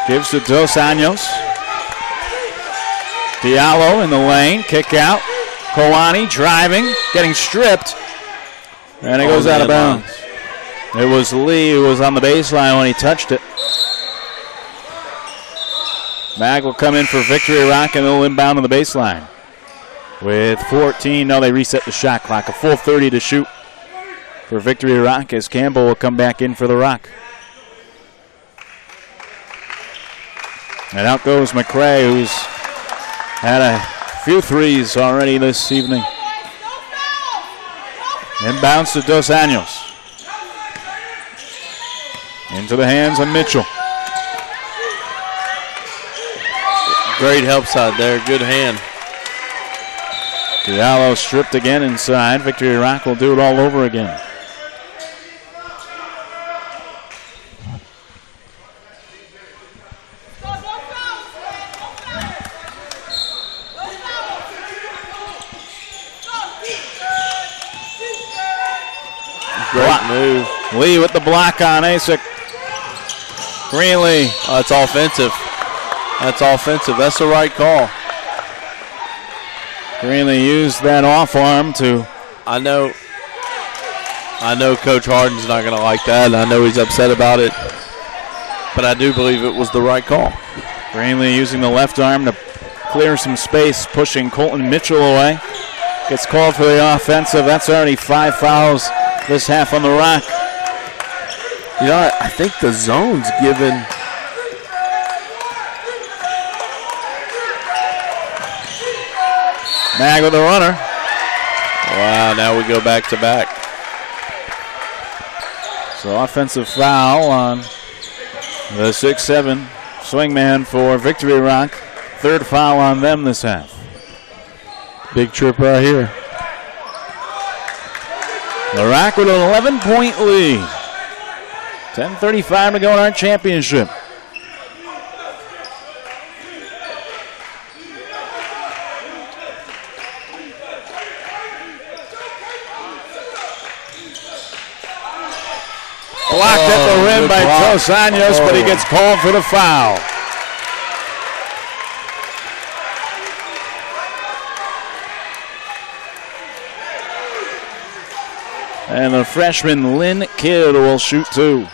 Gives to Dos Anjos. Diallo in the lane. Kick out. Kowani driving. Getting stripped. And it goes out of bounds. It was Lee who was on the baseline when he touched it. Mag will come in for Victory Rock, and they'll inbound on the baseline. With 14, no, they reset the shot clock. A full 30 to shoot for Victory Rock, as Campbell will come back in for the Rock. And out goes McCray, who's had a few threes already this evening. Inbounds to Dos Anjos. Into the hands of Mitchell. Great help side there. Good hand. Diallo stripped again inside. Victory Rock will do it all over again. Great move. Lee with the block on Asik. Greenlee. That's offensive. That's offensive. That's the right call. Greenlee used that off arm to. I know Coach Harden's not going to like that, and I know he's upset about it, but I do believe it was the right call. Greenlee using the left arm to clear some space, pushing Colton Mitchell away. Gets called for the offensive. That's already 5 fouls this half on the Rock. You know, I think the zone's given. Mag with the runner. Wow, now we go back to back. So offensive foul on the 6'7" swingman for Victory Rock. Third foul on them this half. Big trip right here. The Rock with an 11-point lead. 10:35 to go in our championship. Blocked at the rim by Dos Anjos, but he gets called for the foul. And the freshman Lynn Kidd will shoot 2.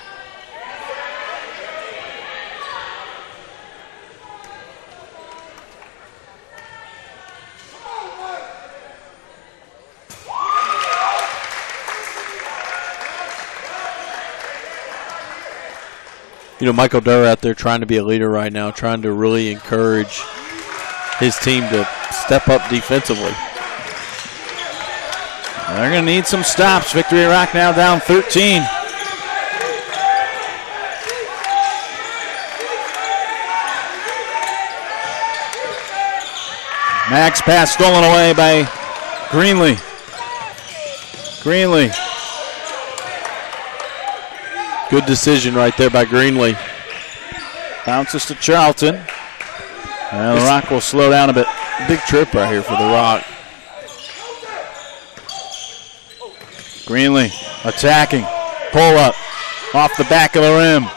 You know, Michael Durr out there trying to be a leader right now, trying to really encourage his team to step up defensively. They're going to need some stops. Victory Rock now down 13. Max pass stolen away by Greenlee. Greenlee. Good decision right there by Greenlee. Bounces to Charlton. And the Rock will slow down a bit. Big trip right here for the Rock. Greenlee attacking. Pull up. Off the back of the rim.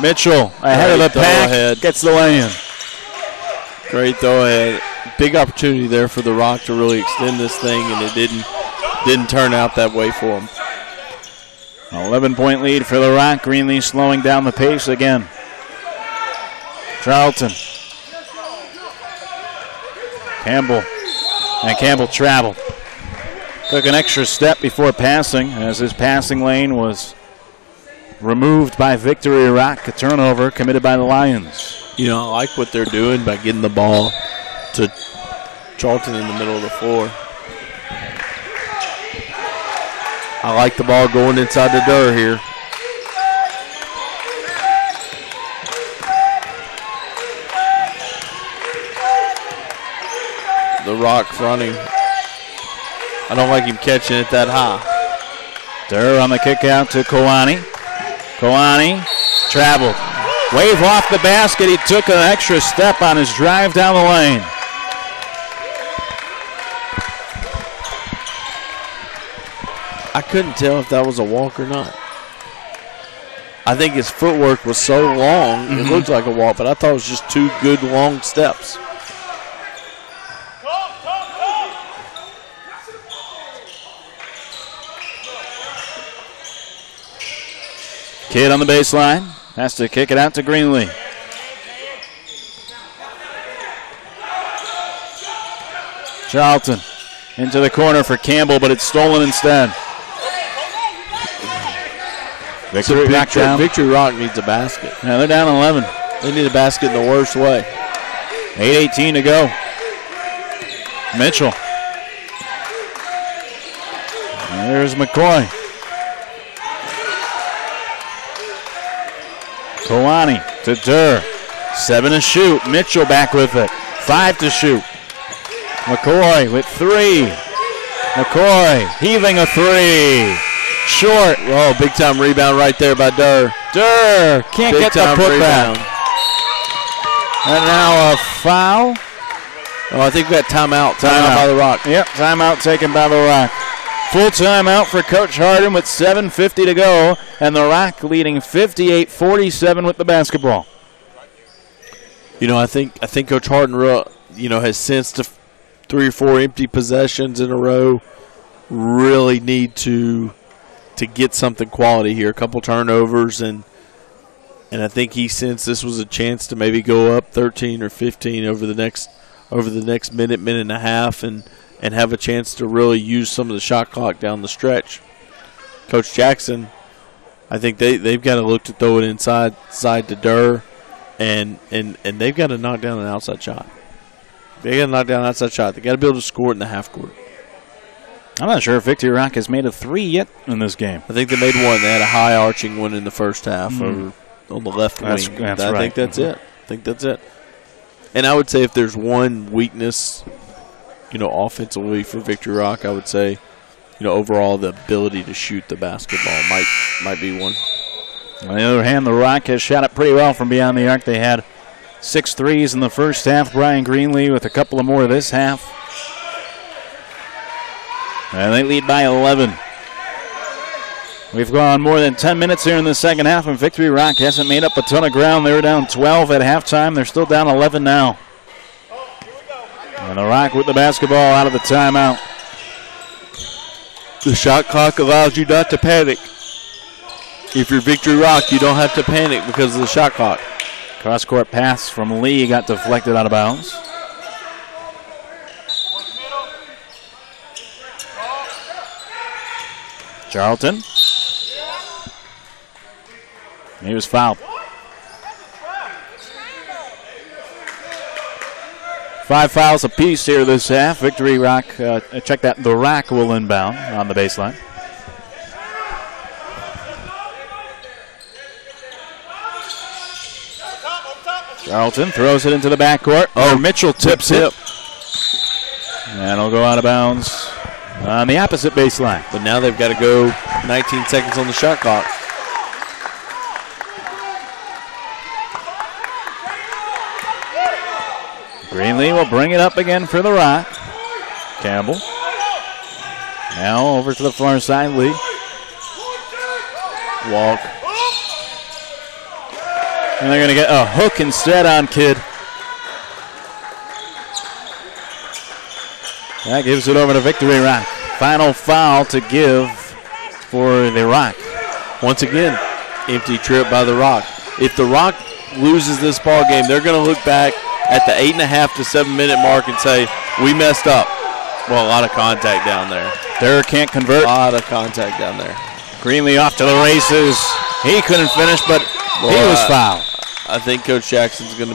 Mitchell ahead of the pack. Ahead. Gets the lay-in. Great throw ahead. Big opportunity there for the Rock to really extend this thing, and it didn't turn out that way for him. 11-point lead for the Rock. Greenlee slowing down the pace again. Charlton. Campbell. And Campbell traveled. Took an extra step before passing as his passing lane was removed by Victory Rock. A turnover committed by the Lions. You know, I like what they're doing by getting the ball to Charlton in the middle of the floor. I like the ball going inside the Durr here. The Rock fronting. I don't like him catching it that high. Durr on the kick out to Kawani. Kawani traveled. Wave off the basket. He took an extra step on his drive down the lane. I couldn't tell if that was a walk or not. I think his footwork was so long, it looked like a walk, but I thought it was just 2 good long steps. Kidd on the baseline. Has to kick it out to Greenlee. Charlton into the corner for Campbell, but it's stolen instead. Victory Rock down. Victory Rock needs a basket. Yeah, they're down 11. They need a basket in the worst way. 8:18 to go. Mitchell. There's McCoy. Kawani to Durr. 7 to shoot. Mitchell back with it. 5 to shoot. McCoy with 3. McCoy heaving a 3. Short. Oh, big time rebound right there by Durr. Durr can't Big get the time putback. rebound. And now a foul. Oh, I think we got timeout. Timeout by the Rock. Yep, timeout taken by the Rock. Full timeout for Coach Harden with 7:50 to go, and the Rock leading 58-47 with the basketball. You know, I think Coach Harden has sensed 3 or 4 empty possessions in a row, really need to get something quality here. A couple turnovers, and I think he sensed this was a chance to maybe go up 13 or 15 over the next minute and a half, and have a chance to really use some of the shot clock down the stretch. Coach Jackson, I think they've got to look to throw it inside to Durr, and they've got to knock down an outside shot. They got to knock down an outside shot. They got to be able to score it in the half court. I'm not sure if Victory Rock has made a 3 yet in this game. I think they made one. They had a high arching one in the first half over on the left wing. That's I think that's it. I think that's it. And I would say if there's one weakness, offensively for Victory Rock, I would say, overall the ability to shoot the basketball might be one. On the other hand, the Rock has shot it pretty well from beyond the arc. They had 6 threes in the first half. Brian Greenlee with a couple of more this half. And they lead by 11. We've gone more than 10 minutes here in the second half, and Victory Rock hasn't made up a ton of ground. They were down 12 at halftime. They're still down 11 now. And the Rock with the basketball out of the timeout. The shot clock allows you not to panic. If you're Victory Rock, you don't have to panic because of the shot clock. Cross-court pass from Lee got deflected out of bounds. Charlton. He was fouled. 5 fouls apiece here this half. Victory Rock, check that, the Rock will inbound on the baseline. Charlton throws it into the backcourt. Mitchell tips it. And it'll go out of bounds on the opposite baseline. But now they've got to go 19 seconds on the shot clock. Greenlee will bring it up again for the Rock. Campbell. Now over to the far side, Lee. Walk. And they're going to get a hook instead on Kidd. That gives it over to Victory Rock. Final foul to give for the Rock. Once again, empty trip by the Rock. If the Rock loses this ball game, they're going to look back at the 8.5 to 7 minute mark and say, we messed up. Well, a lot of contact down there. Durr can't convert. A lot of contact down there. Greenlee off to the races. He couldn't finish, but he was fouled. I think Coach Jackson's going to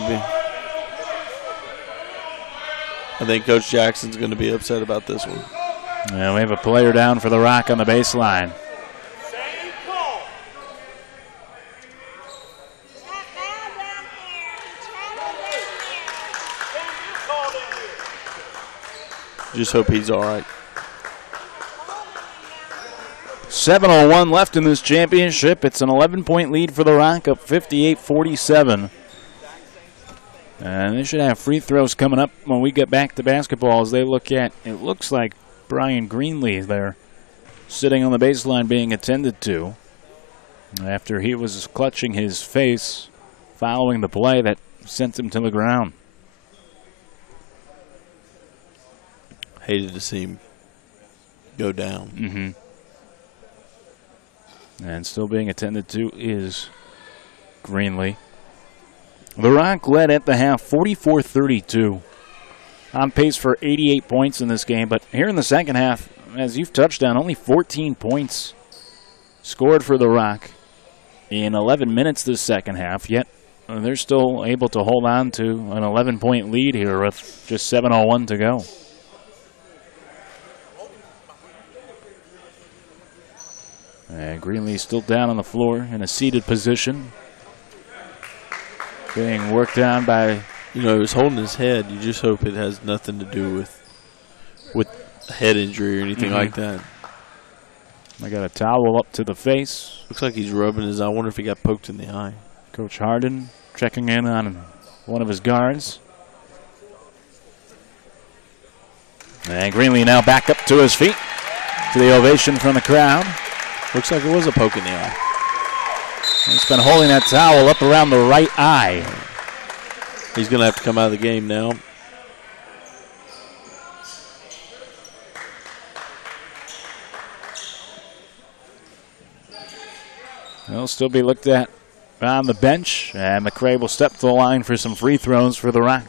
be upset about this one. Yeah, we have a player down for the Rock on the baseline. Just hope he's all right. 7:01 left in this championship. It's an 11-point lead for the Rock, up 58-47. And they should have free throws coming up when we get back to basketball as they look at, it looks like Brian Greenlee there sitting on the baseline being attended to after he was clutching his face following the play that sent him to the ground. Hated to see him go down. Mm-hmm. And still being attended to is Greenlee. The Rock led at the half 44-32. On pace for 88 points in this game, but here in the second half, as you've touched on, only 14 points scored for the Rock in 11 minutes this second half, yet they're still able to hold on to an 11-point lead here with just 7:01 to go. And Greenlee still down on the floor in a seated position. Being worked on by... He was holding his head. You just hope it has nothing to do with a head injury or anything like that. I got a towel up to the face. Looks like he's rubbing his eye. I wonder if he got poked in the eye. Coach Harden checking in on one of his guards. And Greenlee now back up to his feet to the ovation from the crowd. Looks like it was a poke in the eye. He's been holding that towel up around the right eye. He's going to have to come out of the game now. They'll still be looked at on the bench, and McCray will step to the line for some free throws for the Rock.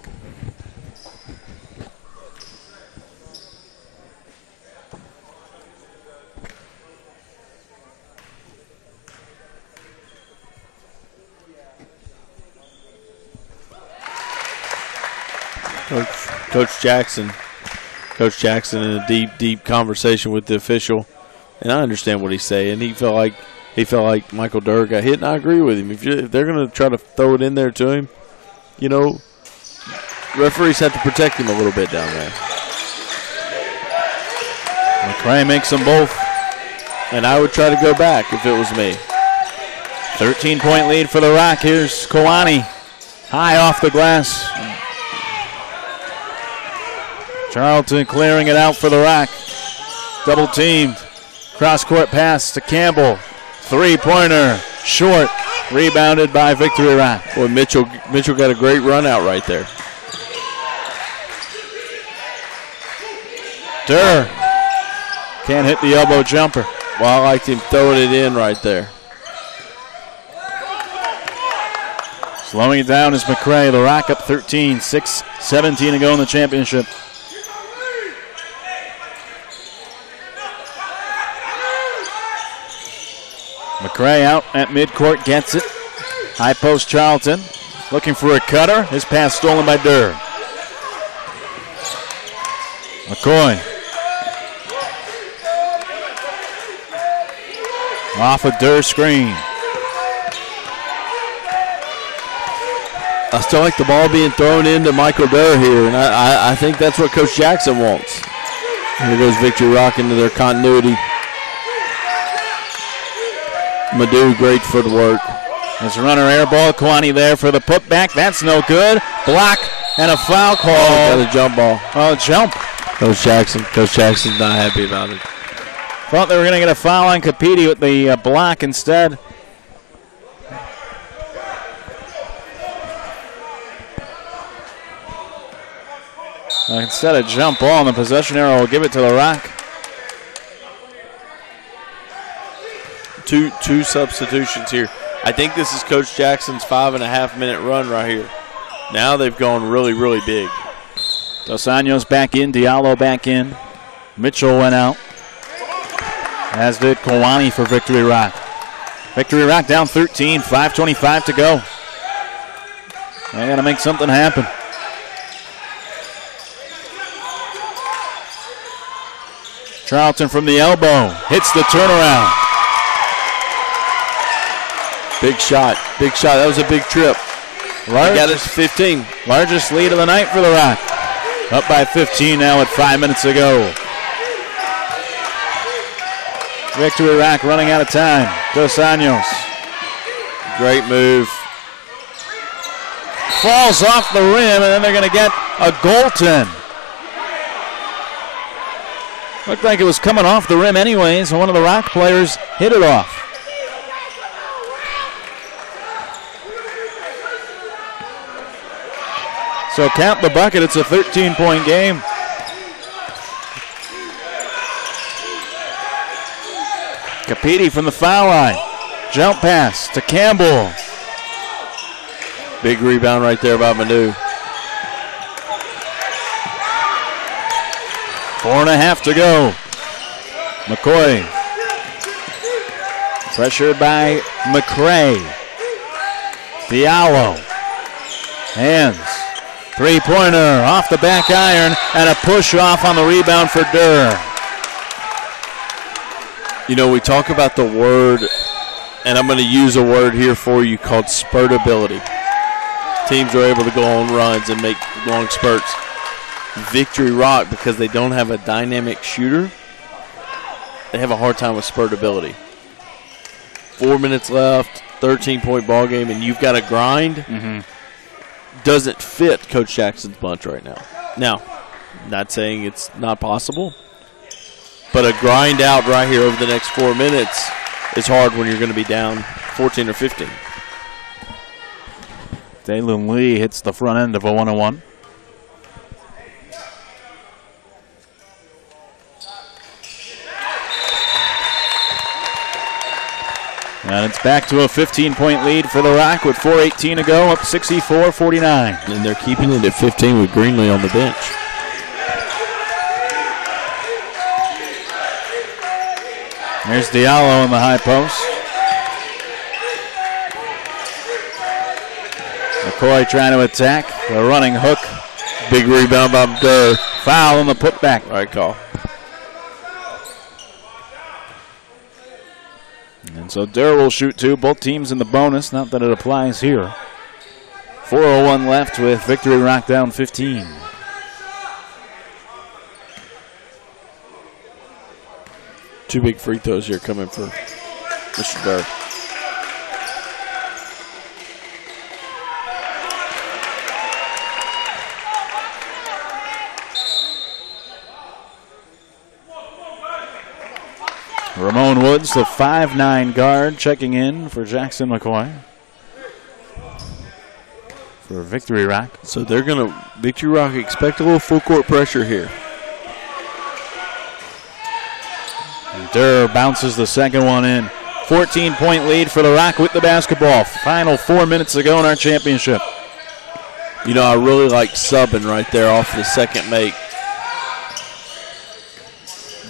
Coach Jackson in a deep conversation with the official, and I understand what he's saying. He felt like Michael Durr got hit, and I agree with him. If they're going to try to throw it in there to him, referees have to protect him a little bit down there. McCray makes them both, and I would try to go back if it was me. 13-point lead for the Rock. Here's Kawani, high off the glass. Charlton clearing it out for the Rock. Double teamed. Cross-court pass to Campbell. Three-pointer, short. Rebounded by Victory Rock. Boy, Mitchell got a great run out right there. Durr can't hit the elbow jumper. Well, I liked him throwing it in right there. Slowing it down is McCray. The Rock up 13, 6:17 to go in the championship. McCray out at midcourt, gets it. High post Charlton, looking for a cutter. His pass stolen by Durr. McCoy. Off a Durr screen. I still like the ball being thrown into Michael Durr here, and I think that's what Coach Jackson wants. Here goes Victory Rock into their continuity. Madu, great footwork. There's a runner air ball. Kawani there for the putback. That's no good. Block and a foul call. Oh, got a jump ball. Oh, jump. Coach Jackson's not happy about it. Thought they were going to get a foul on Capiti with the block instead. Instead of jump ball, and the possession arrow will give it to the Rock. Two substitutions here. I think this is Coach Jackson's 5.5-minute run right here. Now they've gone really, really big. Dos Anjos back in, Diallo back in. Mitchell went out, as did Kawani for Victory Rock. Victory Rock down 13, 5:25 to go. They got to make something happen. Charlton from the elbow, hits the turnaround. Big shot. That was a big trip. They got it to 15. Largest lead of the night for the Rock. Up by 15 now with 5 minutes to go. Victory Rock running out of time. Dos Anjos. Great move. Falls off the rim, and then they're going to get a goaltend. Looked like it was coming off the rim anyways, and one of the Rock players hit it off. So count the bucket. It's a 13-point game. Capiti from the foul line. Jump pass to Campbell. Big rebound right there by Manu. 4.5 to go. McCoy. Pressured by McCray. Diallo. Hands. Three-pointer off the back iron, and a push off on the rebound for Durr. We talk about the word, and I'm going to use a word here for you called spurtability. Teams are able to go on runs and make long spurts. Victory Rock, because they don't have a dynamic shooter, they have a hard time with spurtability. 4 minutes left, 13-point ball game, and you've got to grind. Mm-hmm. Doesn't fit Coach Jackson's bunch right now. Now, not saying it's not possible, but a grind out right here over the next 4 minutes is hard when you're going to be down 14 or 15. Daylon Lee hits the front end of a 1-on-1. And it's back to a 15-point lead for the Rock with 4:18 to go, up 64-49. And they're keeping it at 15 with Greenlee on the bench. There's Diallo in the high post. McCoy trying to attack. The running hook. Big rebound by Durr. Foul on the putback. Right call. And so Durr will shoot two. Both teams in the bonus. Not that it applies here. 4:01 left with Victory Rock down 15. Two big free throws here coming for Mr. Durr. Ramon Woods, the 5'9" guard, checking in for Jackson McCoy for Victory Rock. So they're going to, Victory Rock, expect a little full court pressure here. Durr bounces the second one in. 14-point lead for the Rock with the basketball. Final 4 minutes to go in our championship. You know, I really like subbing right there off the second make.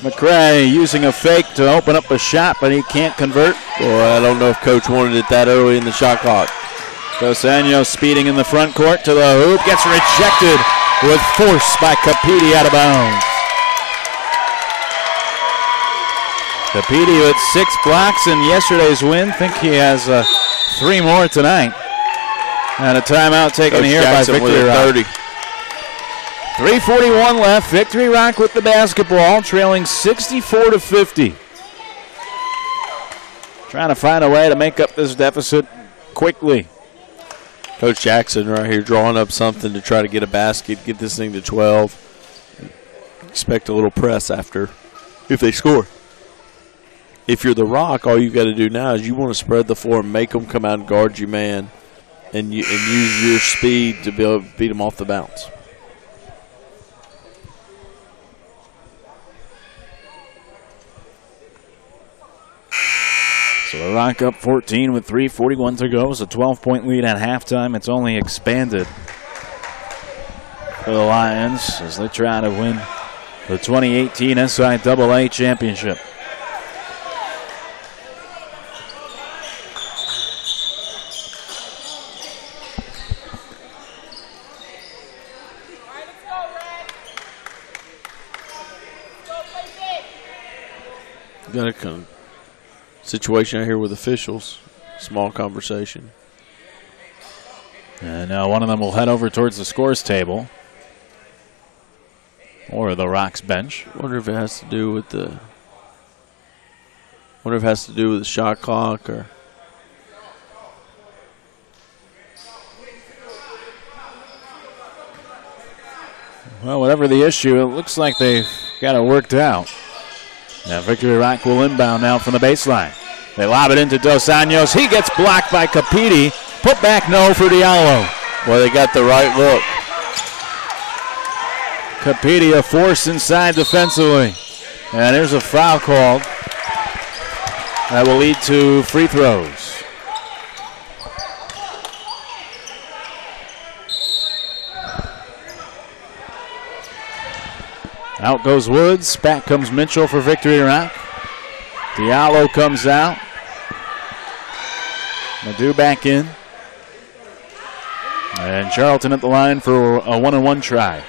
McCray using a fake to open up a shot, but he can't convert. Boy, I don't know if Coach wanted it that early in the shot clock. Dos Anjos speeding in the front court to the hoop. Gets rejected with force by Capiti out of bounds. Capiti with 6 blocks in yesterday's win. Think he has 3 more tonight. And a timeout taken here by Victory Rock. 30. 3:41 left. Victory Rock with the basketball, trailing 64-50. Trying to find a way to make up this deficit quickly. Coach Jackson right here drawing up something to try to get a basket, get this thing to 12. Expect a little press after if they score. If you're the Rock, all you've got to do now is you want to spread the floor and make them come out and guard you, man, and use your speed to be able to beat them off the bounce. So the Rock up 14 with 3:41 to go. It's a 12-point lead at halftime. It's only expanded for the Lions as they try to win the 2018 SIAA championship. Got a situation out here with officials. Small conversation. And now one of them will head over towards the scores table or the Rock's bench. Wonder if it has to do with the shot clock or. Well, whatever the issue, it looks like they've got it worked out. Now Victory Rock will inbound now from the baseline. They lob it into Dos Anjos. He gets blocked by Capiti. Put back no for Diallo. Well, they got the right look. Capiti a force inside defensively. And there's a foul called. That will lead to free throws. Out goes Woods. Back comes Mitchell for Victory Rock. Diallo comes out. Nadeau back in. And Charlton at the line for a 1-on-1 try.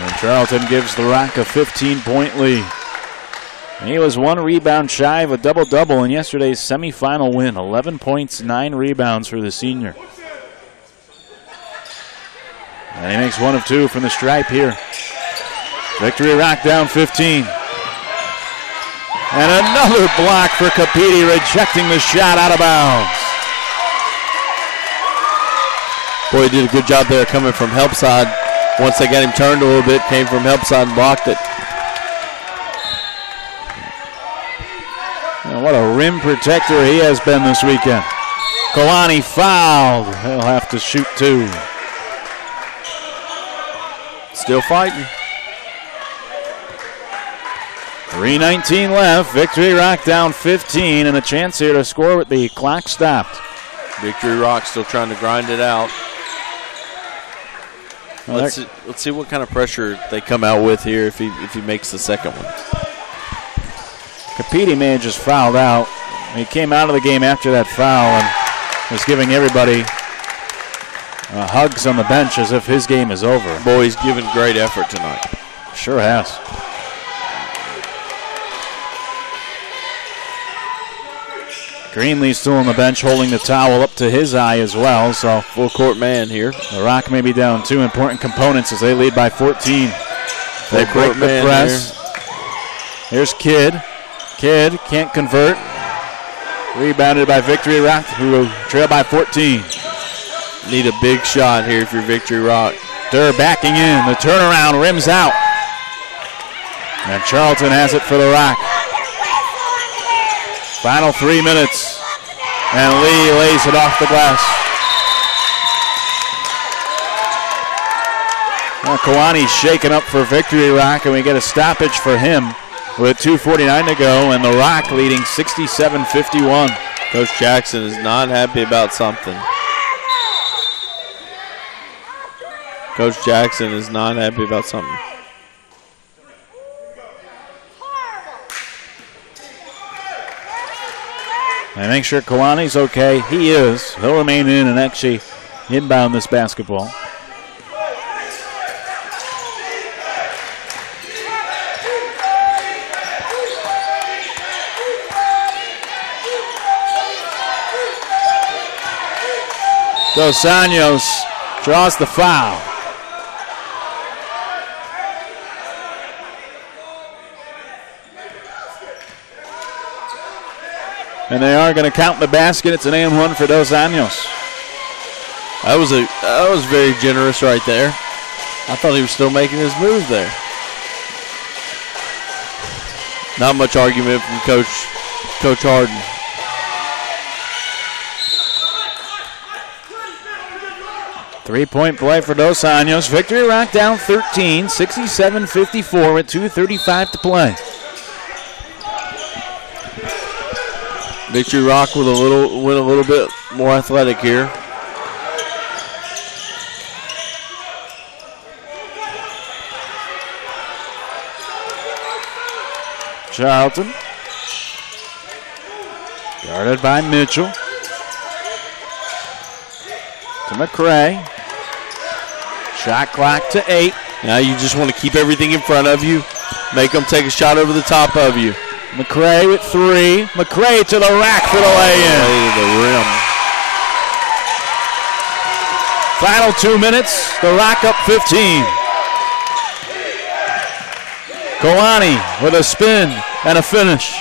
And Charlton gives the Rock a 15-point lead. He was 1 rebound shy of a double-double in yesterday's semifinal win. 11 points, 9 rebounds for the senior. And he makes 1 of 2 from the stripe here. Victory Rock down 15. And another block for Capiti, rejecting the shot out of bounds. Boy, he did a good job there coming from help side. Once they got him turned a little bit, came from help side and blocked it. And what a rim protector he has been this weekend. Kalani fouled. He'll have to shoot 2. Still fighting. 3:19 left. Victory Rock down 15, and a chance here to score with the clock stopped. Victory Rock still trying to grind it out. Well, let's see what kind of pressure they come out with here if he makes the second one. Capiti may have just fouled out. He came out of the game after that foul and was giving everybody hugs on the bench as if his game is over. Boy, he's given great effort tonight. Sure has. Greenlee's still on the bench holding the towel up to his eye as well. So full court man here. The Rock may be down 2 important components as they lead by 14. They break the press. Here's Kidd. Kidd can't convert. Rebounded by Victory Rock, who trail by 14. Need a big shot here if you're Victory Rock. Durr backing in. The turnaround rims out. And Charlton has it for the Rock. Final 3 minutes. And Lee lays it off the glass. Well, Kawani's shaken up for Victory Rock, and we get a stoppage for him with 2:49 to go, and the Rock leading 67-51. Coach Jackson is not happy about something. Coach Jackson is not happy about something. And make sure Kawani's okay. He is. He'll remain in and actually inbound this basketball. Dos Anjos draws the foul. And they are going to count the basket. It's an and one for Dos Anjos. That was very generous right there. I thought he was still making his move there. Not much argument from Coach Harden. Three-point play for Dos Anjos. Victory Rock down 13, 67-54 with 2:35 to play. Victory Rock went a little bit more athletic here. Charlton. Guarded by Mitchell. To McCray. Shot clock to 8. Now you just want to keep everything in front of you. Make them take a shot over the top of you. McCray with 3. McCray to the rack for the lay-in. Lay to the rim. Final 2 minutes. The Rock up 15. Kawani with a spin and a finish.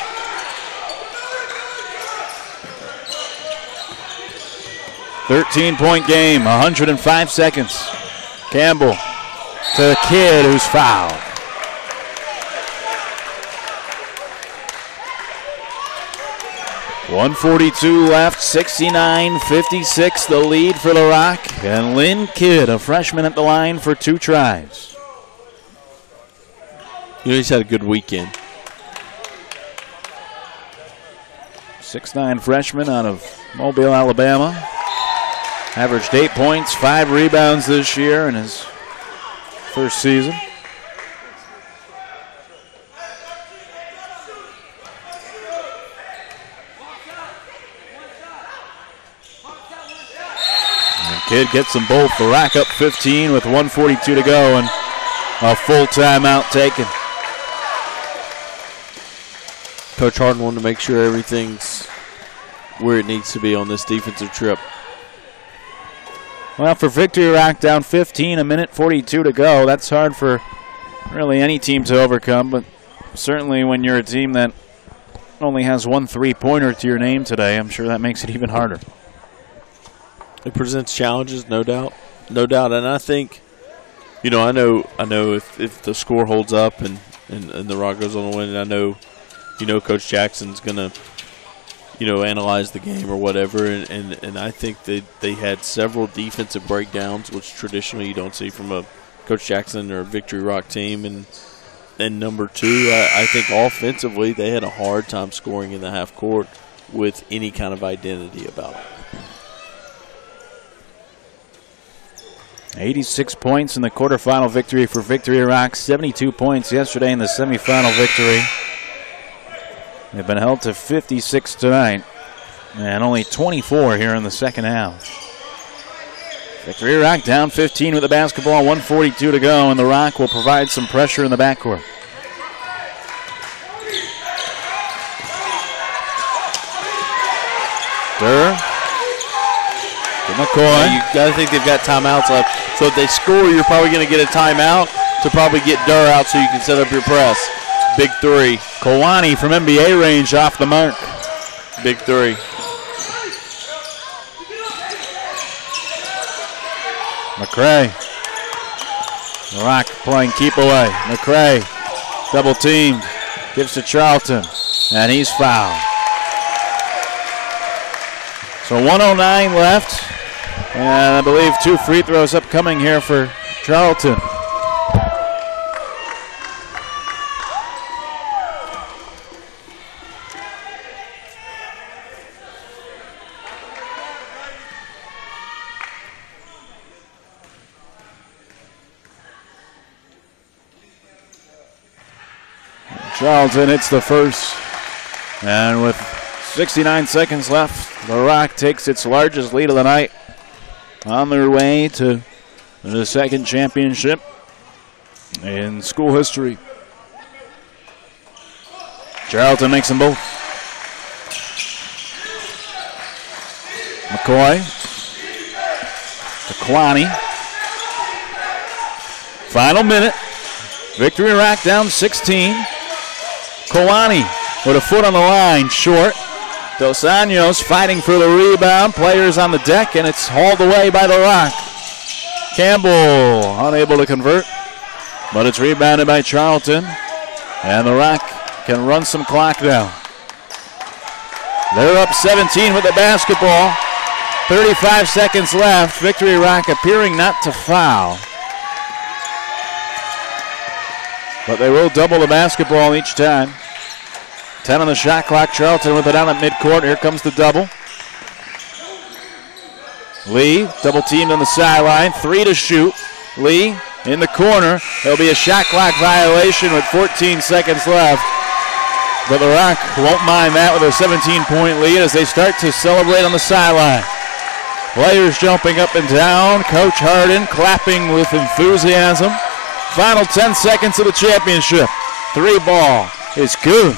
.13 game, 105 seconds. Campbell to the Kid who's fouled. .142 left, 69-56, the lead for the Rock. And Lynn Kidd, a freshman at the line for 2 tries. You know, he's had a good weekend. 6'9" freshman out of Mobile, Alabama. Averaged 8 points, 5 rebounds this year in his first season. And Kidd gets them both. The Rock up 15 with 1:42 to go and a full timeout taken. Coach Harden wanted to make sure everything's where it needs to be on this defensive trip. Well, for Victory Rock down 15, 1:42 to go. That's hard for really any team to overcome, but certainly when you're a team that only has 1 3-pointer to your name today, I'm sure that makes it even harder. It presents challenges, no doubt. No doubt. And I think, you know, I know if the score holds up and the Rock goes on to win, I know, you know, Coach Jackson's going to, you know, analyze the game or whatever. And I think they had several defensive breakdowns, which traditionally you don't see from a Coach Jackson, they're a Victory Rock team. And number two, I think offensively they had a hard time scoring in the half court with any kind of identity about it. 86 points in the quarterfinal victory for Victory Rock. 72 points yesterday in the semifinal victory. They've been held to 56 tonight, and only 24 here in the second half. Victory Rock down 15 with the basketball, 1:42 to go, and the Rock will provide some pressure in the backcourt. Durr to McCoy. You got to think they've got timeouts left. So if they score, you're probably going to get a timeout to probably get Durr out so you can set up your press. Big three. Kawani from NBA range off the mark. Big three. McCray. The Rock playing keep away. McCray double teamed. Gives to Charlton. And he's fouled. So 1:09 left. And I believe 2 free throws upcoming here for Charlton. Charlton hits the first. And with 69 seconds left, the Rock takes its largest lead of the night on their way to the second championship in school history. Charlton makes them both. McCoy to Kwani. Final minute. Victory Rock down 16. Kawani with a foot on the line, short. Dos Anjos fighting for the rebound. Players on the deck, and it's hauled away by the Rock. Campbell unable to convert, but it's rebounded by Charlton, and the Rock can run some clock down. They're up 17 with the basketball. 35 seconds left. Victory Rock appearing not to foul, but they will double the basketball each time. 10 on the shot clock. Charlton with it out at midcourt. Here comes the double. Lee double teamed on the sideline. 3 to shoot. Lee in the corner. There'll be a shot clock violation with 14 seconds left. But the Rock won't mind that with a 17-point lead as they start to celebrate on the sideline. Players jumping up and down. Coach Harden clapping with enthusiasm. Final 10 seconds of the championship. 3 ball is good.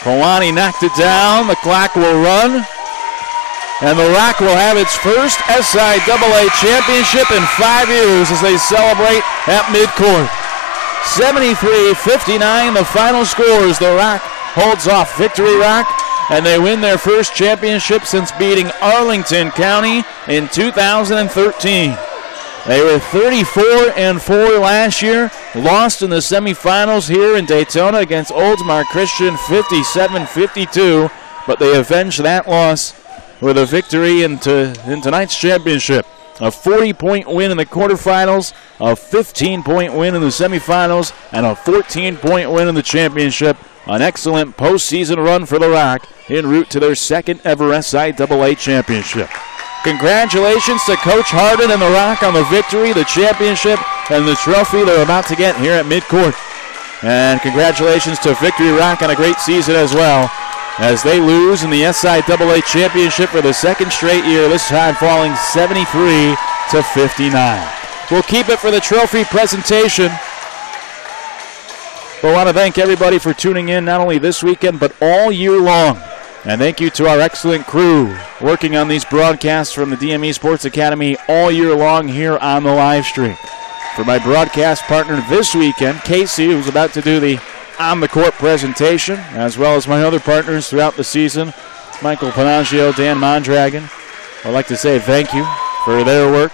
Kawani knocked it down. The clock will run. And the Rock will have its first SIAA championship in 5 years as they celebrate at midcourt. 73-59, the final scores. The Rock holds off Victory Rock, and they win their first championship since beating Arlington County in 2013. They were 34-4 last year, lost in the semifinals here in Daytona against Oldsmar Christian 57-52, but they avenged that loss with a victory in tonight's championship. A 40-point win in the quarterfinals, a 15-point win in the semifinals, and a 14-point win in the championship. An excellent postseason run for the Rock en route to their second ever SIAA championship. Congratulations to Coach Harden and the Rock on the victory, the championship, and the trophy they're about to get here at midcourt. And congratulations to Victory Rock on a great season as well, as they lose in the SIAA championship for the second straight year, this time falling 73-59. We'll keep it for the trophy presentation. But I want to thank everybody for tuning in, not only this weekend, but all year long. And thank you to our excellent crew working on these broadcasts from the DME Sports Academy all year long here on the live stream. For my broadcast partner this weekend, Casey, who's about to do the on-the-court presentation, as well as my other partners throughout the season, Michael Panaggio, Dan Mondragon. I'd like to say thank you for their work.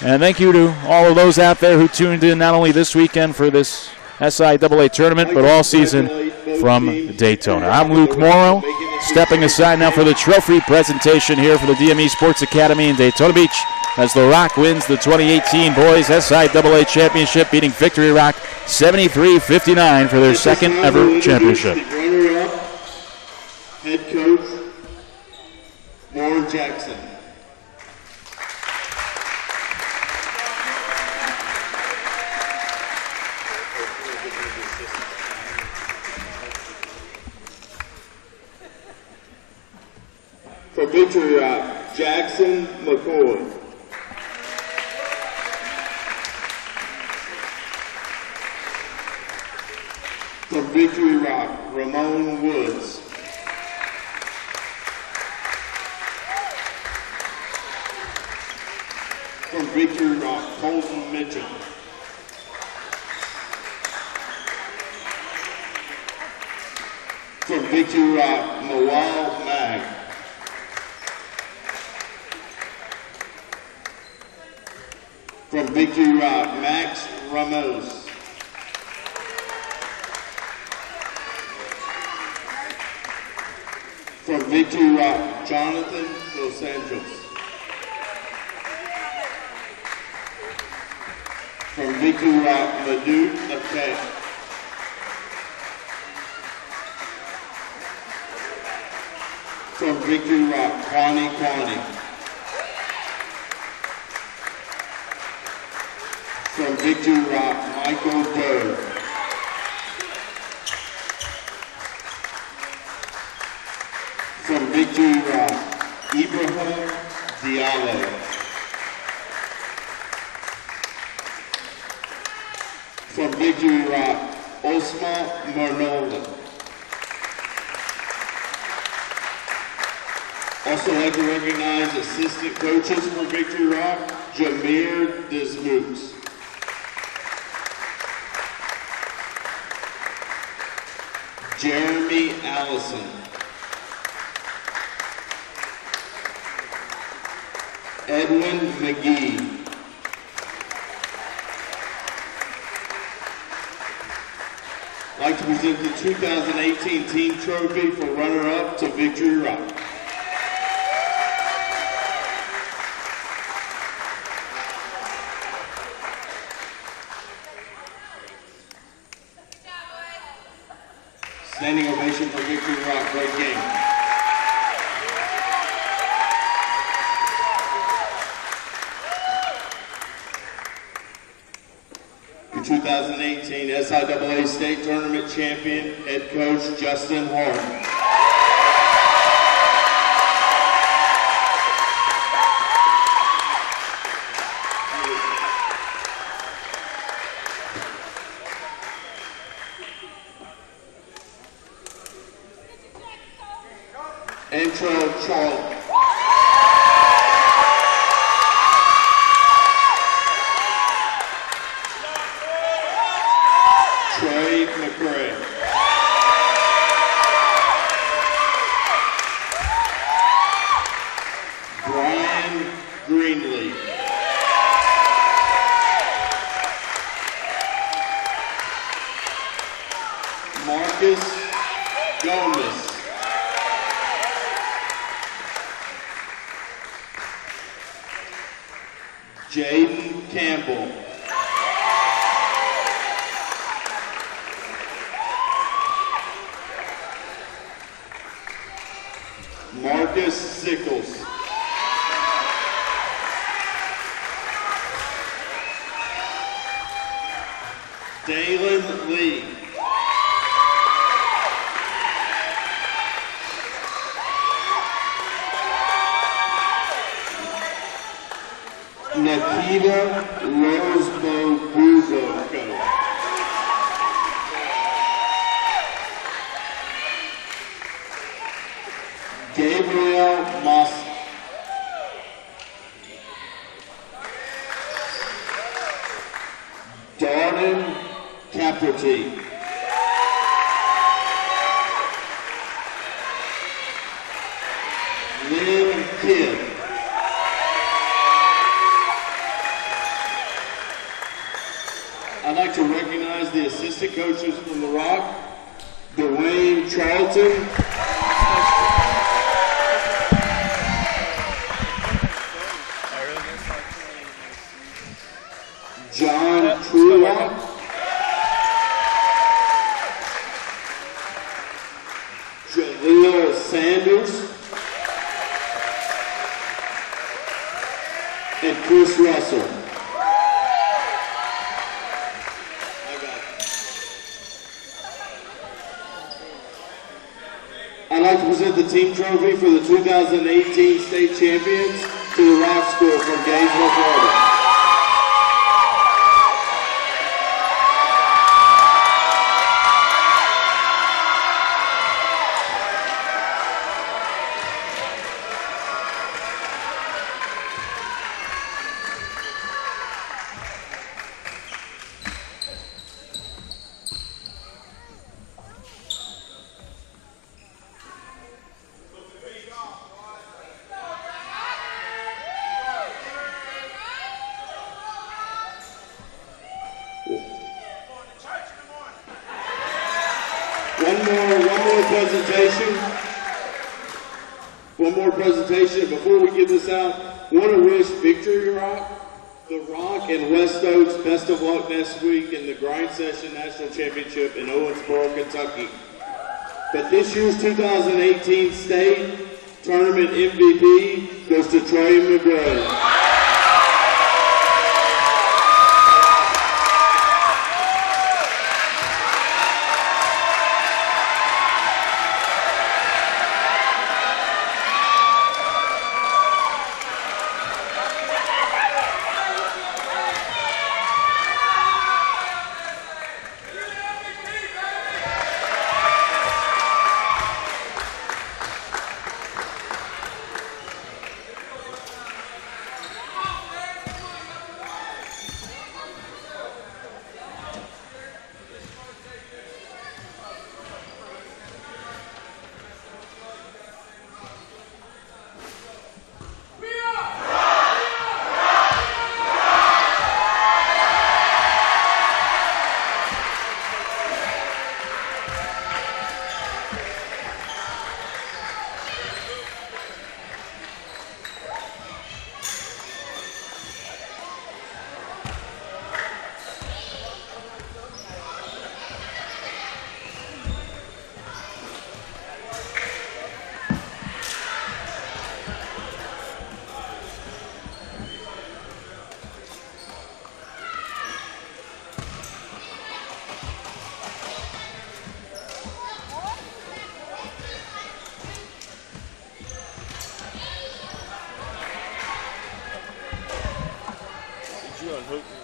And thank you to all of those out there who tuned in not only this weekend for this SIAA tournament, but all season from Daytona. I'm Luke Morrow, stepping aside now for the trophy presentation here for the DME Sports Academy in Daytona Beach. as the Rock wins the 2018 Boys SIAA Championship, beating Victory Rock 73-59 for their second ever championship. Runner-up, head coach Warren Jackson. For Victory Rock, Jackson McCoy. For Victory Rock, Ramon Woods. For Victory Rock, Colton Mitchell. For Victory Rock, Noel Mag. From Victory Rock, Max Ramos. From Victory Rock, Jonathan Dos Anjos. From Victory Rock, Madhu Akay. From Victory Rock, Kwani. From Victory Rock, Michael Doe. From Victory Rock, Ibrahim Diallo. From Victory Rock, Osma Marnola. Also like to recognize assistant coaches for Victory Rock, Jameer Dismukes. Jeremy Allison. Edwin McGee. I'd like to present the 2018 team trophy for runner-up to Victory Rock. Standing ovation for Victory Rock, great game. Your 2018 SIAA State Tournament champion, head coach Justin Hart. Intro Charlie. Trey McRae. Brian Greenlee. Marcus Gomez. Jaden Campbell. Marcus Sickles. Dalen Lee. Nikita Rosebow Buzo. Gabriel Moss. Darden Caperty. Lynn Kidd. I'd like to recognize the assistant coaches from the Rock, Dwayne Charlton. Jaleel Sanders, and Chris Russell. I'd like to present the team trophy for the 2018 state champions to the Rock School from Gainesville, Florida. One more presentation. Before we give this out, I want to wish Victory Rock, The Rock, and West Oaks best of luck next week in the Grind Session National Championship in Owensboro, Kentucky. But this year's 2018 state tournament MVP goes to Trey McGray. Did you unhook?